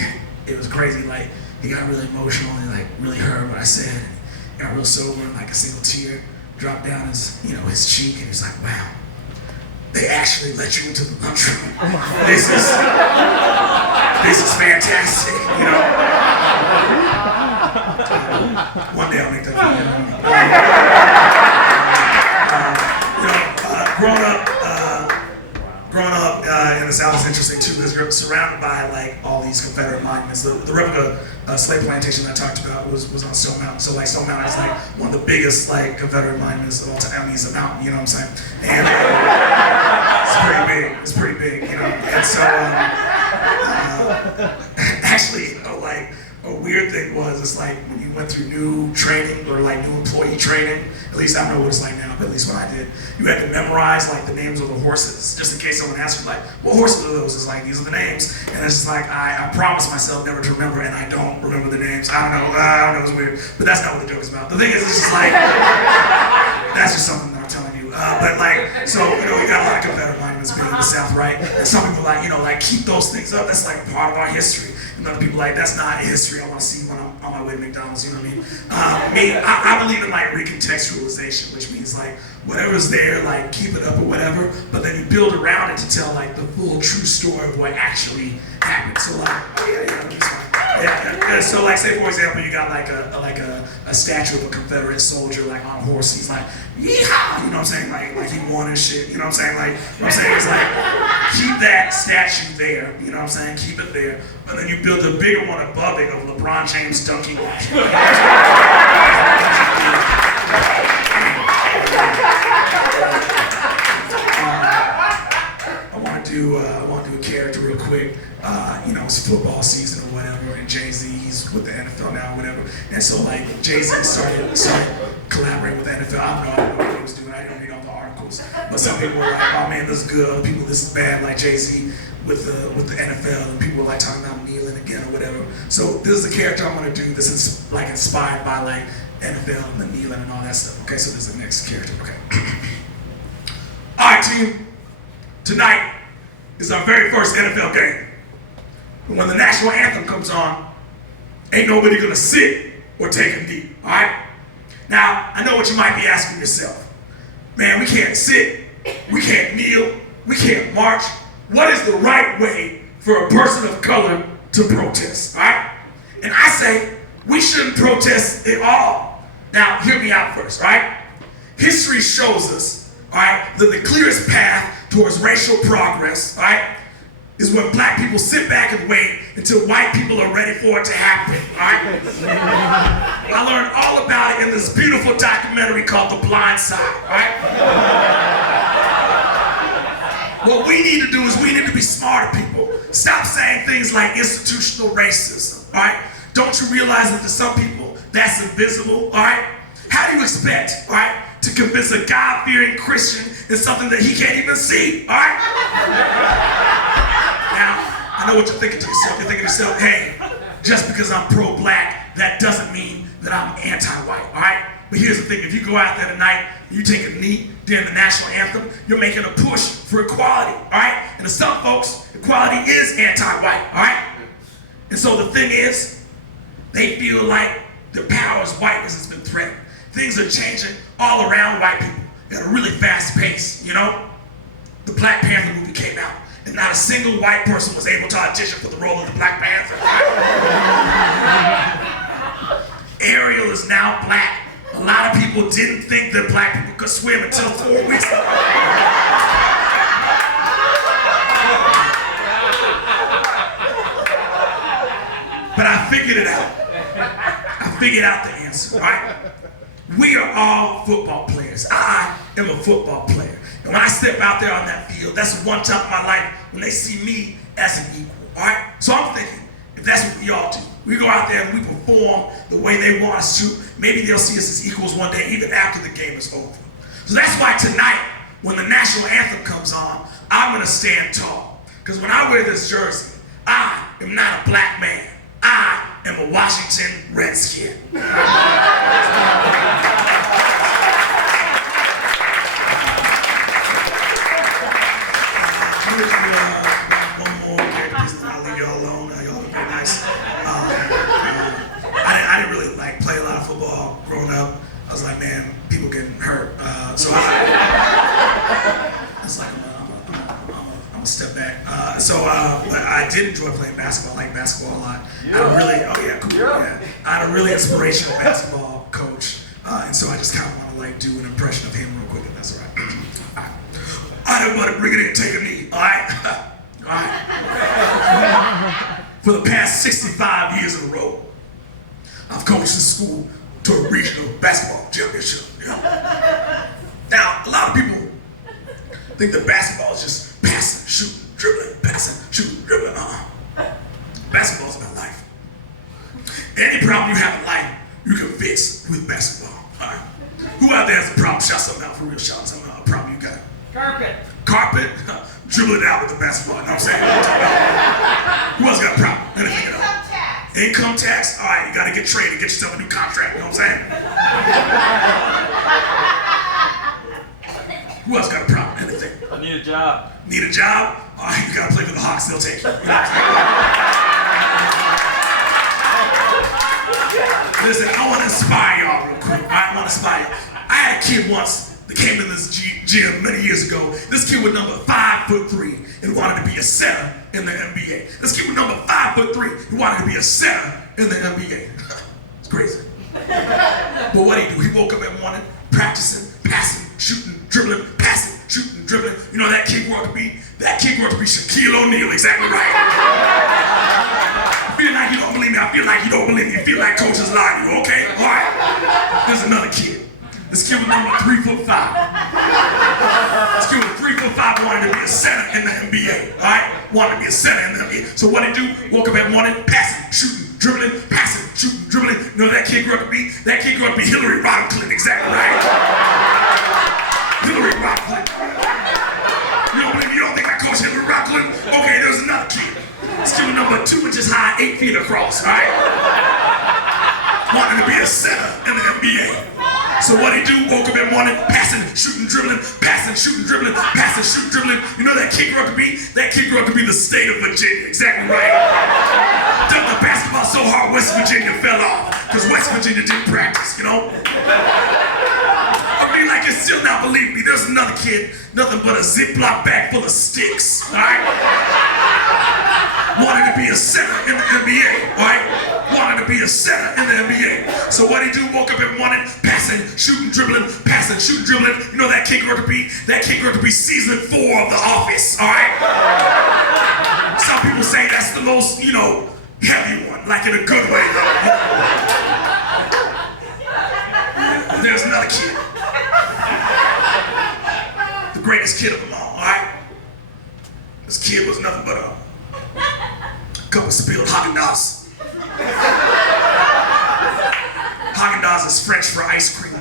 it was crazy. Like, he got really emotional and like really heard what I said. He got real sober, and like a single tear dropped down his cheek, and he was like, "Wow, they actually let you into the lunchroom. This is fantastic, you know." One day I'll make that video. Growing up in the South is interesting too, because you're surrounded by like all these Confederate monuments. The replica slave plantation that I talked about was on Stone Mountain. So like Stone Mountain is like one of the biggest like Confederate monuments of all time. I mean, it's a mountain, you know what I'm saying? And it's pretty big, you know. And so actually, like a weird thing was, it's like when you went through new training or like new employee training, at least I don't know what it's like now, but at least when I did, you had to memorize like the names of the horses, just in case someone asked you like, "What horses are those?" It's like, these are the names. And it's just like, I promised myself never to remember, and I don't remember the names. I don't know, it's weird. But that's not what the joke is about. The thing is, it's just like, that's just something that I'm telling you. But like, so, you know, we got a lot of Confederate monuments being in the South, right? And some people like, you know, like keep those things up. That's like part of our history. And other people like, that's not history I want to see when I'm on my way to McDonald's, you know what I mean? I believe in like recontextualization, which means like whatever's there, like keep it up or whatever, but then you build around it to tell like the full true story of what actually happened. So like, so like, say for example, you got like a statue of a Confederate soldier like on a horse. He's like, "Yeehaw!" You know what I'm saying? Like he won and shit. You know what I'm saying? Like what I'm saying is like, keep that statue there. You know what I'm saying? Keep it there. But then you build a bigger one above it of LeBron James dunking. I want to do a character real quick. You know, it's football season or whatever, and Jay-Z's with the NFL now or whatever. And so like Jay-Z started collaborating with the NFL. I don't know what he was doing. I didn't read all the articles. But some people were like, "Oh man, this is good." Other people, "This is bad," like Jay-Z with the NFL, and people were like talking about kneeling again or whatever. So this is the character I'm gonna do. This is like inspired by like NFL and the kneeling and all that stuff. Okay, so this is the next character. Okay. All right, team. Tonight is our very first NFL game. And when the national anthem comes on, ain't nobody gonna sit or take a knee, all right? Now, I know what you might be asking yourself. "Man, we can't sit, we can't kneel, we can't march. What is the right way for a person of color to protest, all right?" And I say, we shouldn't protest at all. Now, hear me out first, all right? History shows us, all right, that the clearest path towards racial progress, all right, is when black people sit back and wait until white people are ready for it to happen, all right? I learned all about it in this beautiful documentary called The Blind Side, all right? What we need to do is we need to be smarter people. Stop saying things like institutional racism, all right? Don't you realize that to some people, that's invisible, all right? How do you expect, all right, to convince a God-fearing Christian in something that he can't even see, all right? Now, I know what you're thinking to yourself. You're thinking to yourself, "Hey, just because I'm pro-black, that doesn't mean that I'm anti-white, all right?" But here's the thing. If you go out there tonight and you take a knee during the national anthem, you're making a push for equality, all right? And to some folks, equality is anti-white, all right? And so the thing is, they feel like their power as whiteness has been threatened. Things are changing all around white people at a really fast pace, you know? The Black Panther movie came out, and not a single white person was able to audition for the role of the Black Panther. Ariel is now black. A lot of people didn't think that black people could swim until 4 weeks ago. But I figured it out. I figured out the answer, right? We are all football players. I am a football player. And when I step out there on that field, that's one time in my life when they see me as an equal, all right? So I'm thinking, if that's what we all do, we go out there and we perform the way they want us to, maybe they'll see us as equals one day, even after the game is over. So that's why tonight, when the national anthem comes on, I'm gonna stand tall. Because when I wear this jersey, I am not a black man. I am a Washington Redskin. One more character, I'll leave y'all alone. Y'all look very nice. I didn't really play a lot of football growing up. I was like, man, people getting hurt. So I was like, I'm gonna step back. But I did enjoy playing basketball. I like basketball a lot. I had a really inspirational basketball coach, and so I just kind of want to do an impression of him real quick, if that's all right. I didn't want to bring it in and take a knee, all right? All right. For the past 65 years in a row, I've coached the school to a regional basketball championship. Now, a lot of people think that basketball is just passing, shooting, dribbling, passing, shooting, dribbling. Basketball is about life. Any problem you have in life, you can fix with basketball. All right. Who out there has a problem? Shout something out for real. Shout something out. A problem you got. Carpet. Carpet? Dribble it out with the basketball. You know what I'm saying? Who else got a problem? Anything at all? Income tax? All right, you got to get traded, get yourself a new contract. You know what I'm saying? Who else got a problem? Anything? I need a job. Need a job? All right, you got to play for the Hawks. They'll take you. You know what I'm saying? Listen, I want to inspire y'all real quick. I want to inspire y'all. I had a kid once that came in this gym many years ago. This kid was number 5'3" and wanted to be a center in the NBA. This kid was number 5'3" and wanted to be a center in the NBA. It's crazy. But what did he do? He woke up that morning practicing, passing, shooting, dribbling, passing, shooting, dribbling. You know that kid grew up to be? That kid grew up to be Shaquille O'Neal, exactly right. I feel like you don't believe me. I feel like you don't believe me. You feel like coach is lying to you, okay? All right. There's another kid. This kid was number 3'5". This kid was 3'5", wanted to be a center in the NBA, all right? Wanted to be a center in the NBA. So what did he do? Woke up that morning, passing, shooting, dribbling, passing, shooting, dribbling. You know what that kid grew up to be? That kid grew up to be Hillary Rodham, exactly right. Hillary Rodham. You don't believe me? You don't think I coach Hillary Rodham? Okay, there's another kid. This kid was number 2 inches high, 8 feet across, all right? Wanted to be a center in the NBA. So what he do? Woke up that morning, passing, shooting, dribbling, passing, shooting, dribbling, passing, shooting, dribbling. You know that kid grew up to be? That kid grew up to be the state of Virginia, exactly right. Dunked the basketball so hard, West Virginia fell off, because West Virginia didn't practice, you know? I mean, like, you still not believe me. There's another kid, nothing but a Ziploc bag full of sticks, all right? Wanted to be a center in the NBA, all right? Wanted to be a center in the NBA. So what he do? Woke up every morning, passing, shooting, dribbling, passing, shooting, dribbling. You know that kid grew up to be? That kid grew up to be season 4 of The Office, all right? Some people say that's the most, heavy one, like in a good way, though. There's another kid. The greatest kid of them all right? This kid was nothing but a cup of spilled Haagen-Dazs. Haagen-Dazs is French for ice cream,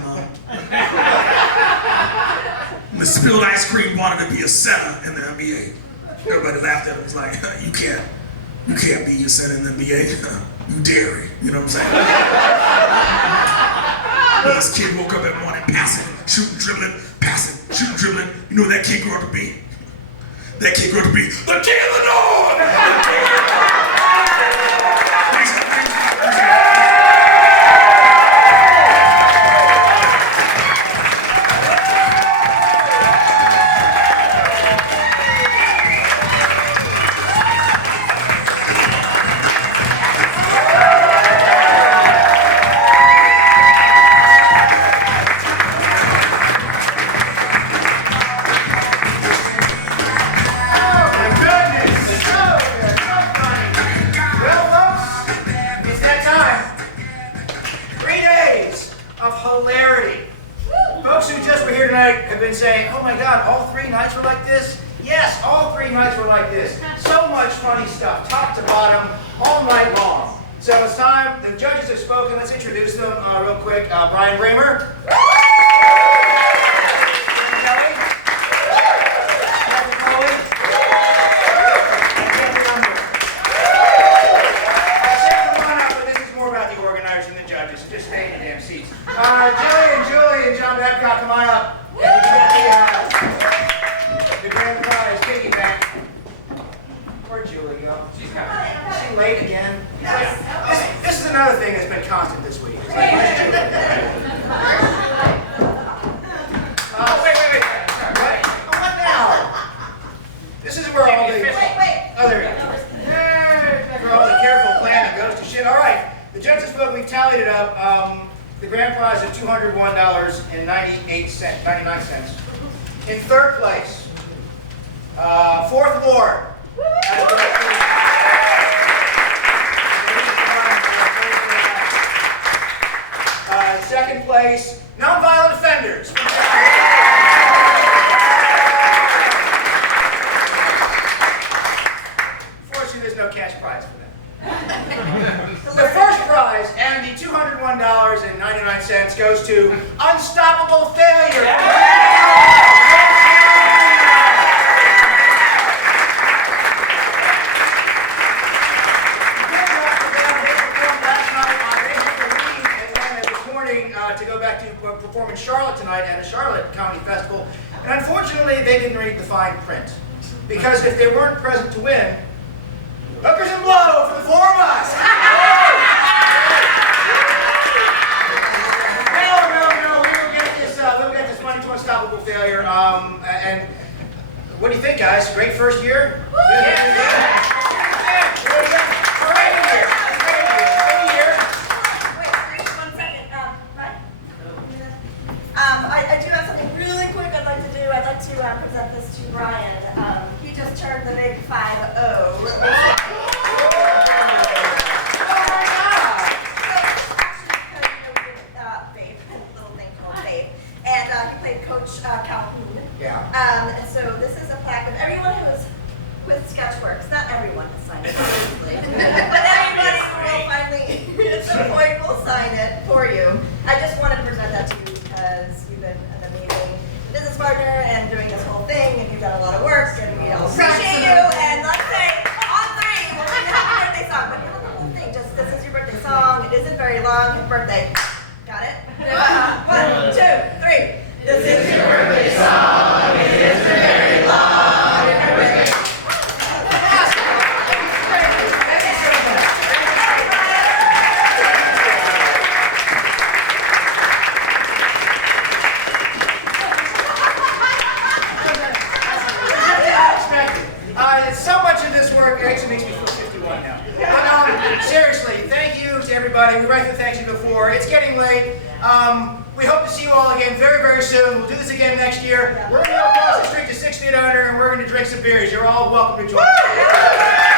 The spilled ice cream wanted to be a center in the NBA. Everybody laughed at him. It was like, you can't be a center in the NBA. You dairy. You know what I'm saying? This kid woke up every morning passing, shooting, dribbling, passing, shooting, dribbling. You know what that kid grew up to be? That kid grew up to be the king of the North! nights were like this? Yes, all 3 nights were like this. So much funny stuff, top to bottom, all night long. So it's time. The judges have spoken. Let's introduce them real quick. Brian Bramer. Kelly. Coley. But this is more about the organizers and the judges. Just stay in the damn seats. Julie and John Babcock, come on up. You got the grand prize piggyback. Where'd Julie go? She's coming. Is she late again? This is another thing that's been constant this week. Wait. What now? This is where all the... Wait. Oh, there we go. Where all the careful planning goes to shit. All right. The judges spoke. We've tallied it up. The grand prize is $201.99. In third place, Fourth Ward. Second place, Nonviolent Offenders. Fortunately, there's no cash prize for that. The first prize and the $201.99 goes to Unstoppable Failure. To go back to perform in Charlotte tonight at a Charlotte Comedy Festival. And unfortunately, they didn't read the fine print. Because if they weren't present to win, hookers and blow for the 4 of us! No, we'll get this money to Unstoppable Failure. And what do you think, guys? Great first year? I do have something really quick I'd like to do. I'd like to present this to Brian. He just turned the big 5-0. And he played Coach Calhoun. Yeah. And so this is a plaque of everyone who's with Sketchworks. Not everyone has signed it, obviously. But everybody who will finally, at some point, will sign it for you. I just wanted to present that to you because you've been an amazing business partner and doing this whole thing, and you've done a lot of work, and we all appreciate you. And let's say, on 3, we'll sing a happy birthday song. But you know the whole thing, just this is your birthday song. It isn't very long. Happy birthday. Got it? 1, 2, 3. This is your birthday song. It isn't very long. Happy birthday. So much of this work actually makes me feel 51 now. But seriously, thank you to everybody. We write the thanks you before. It's getting late. We hope to see you all again very, very soon. We'll do this again next year. We're going to go across the street to 6 Feet Under, and we're going to drink some beers. You're all welcome to join us.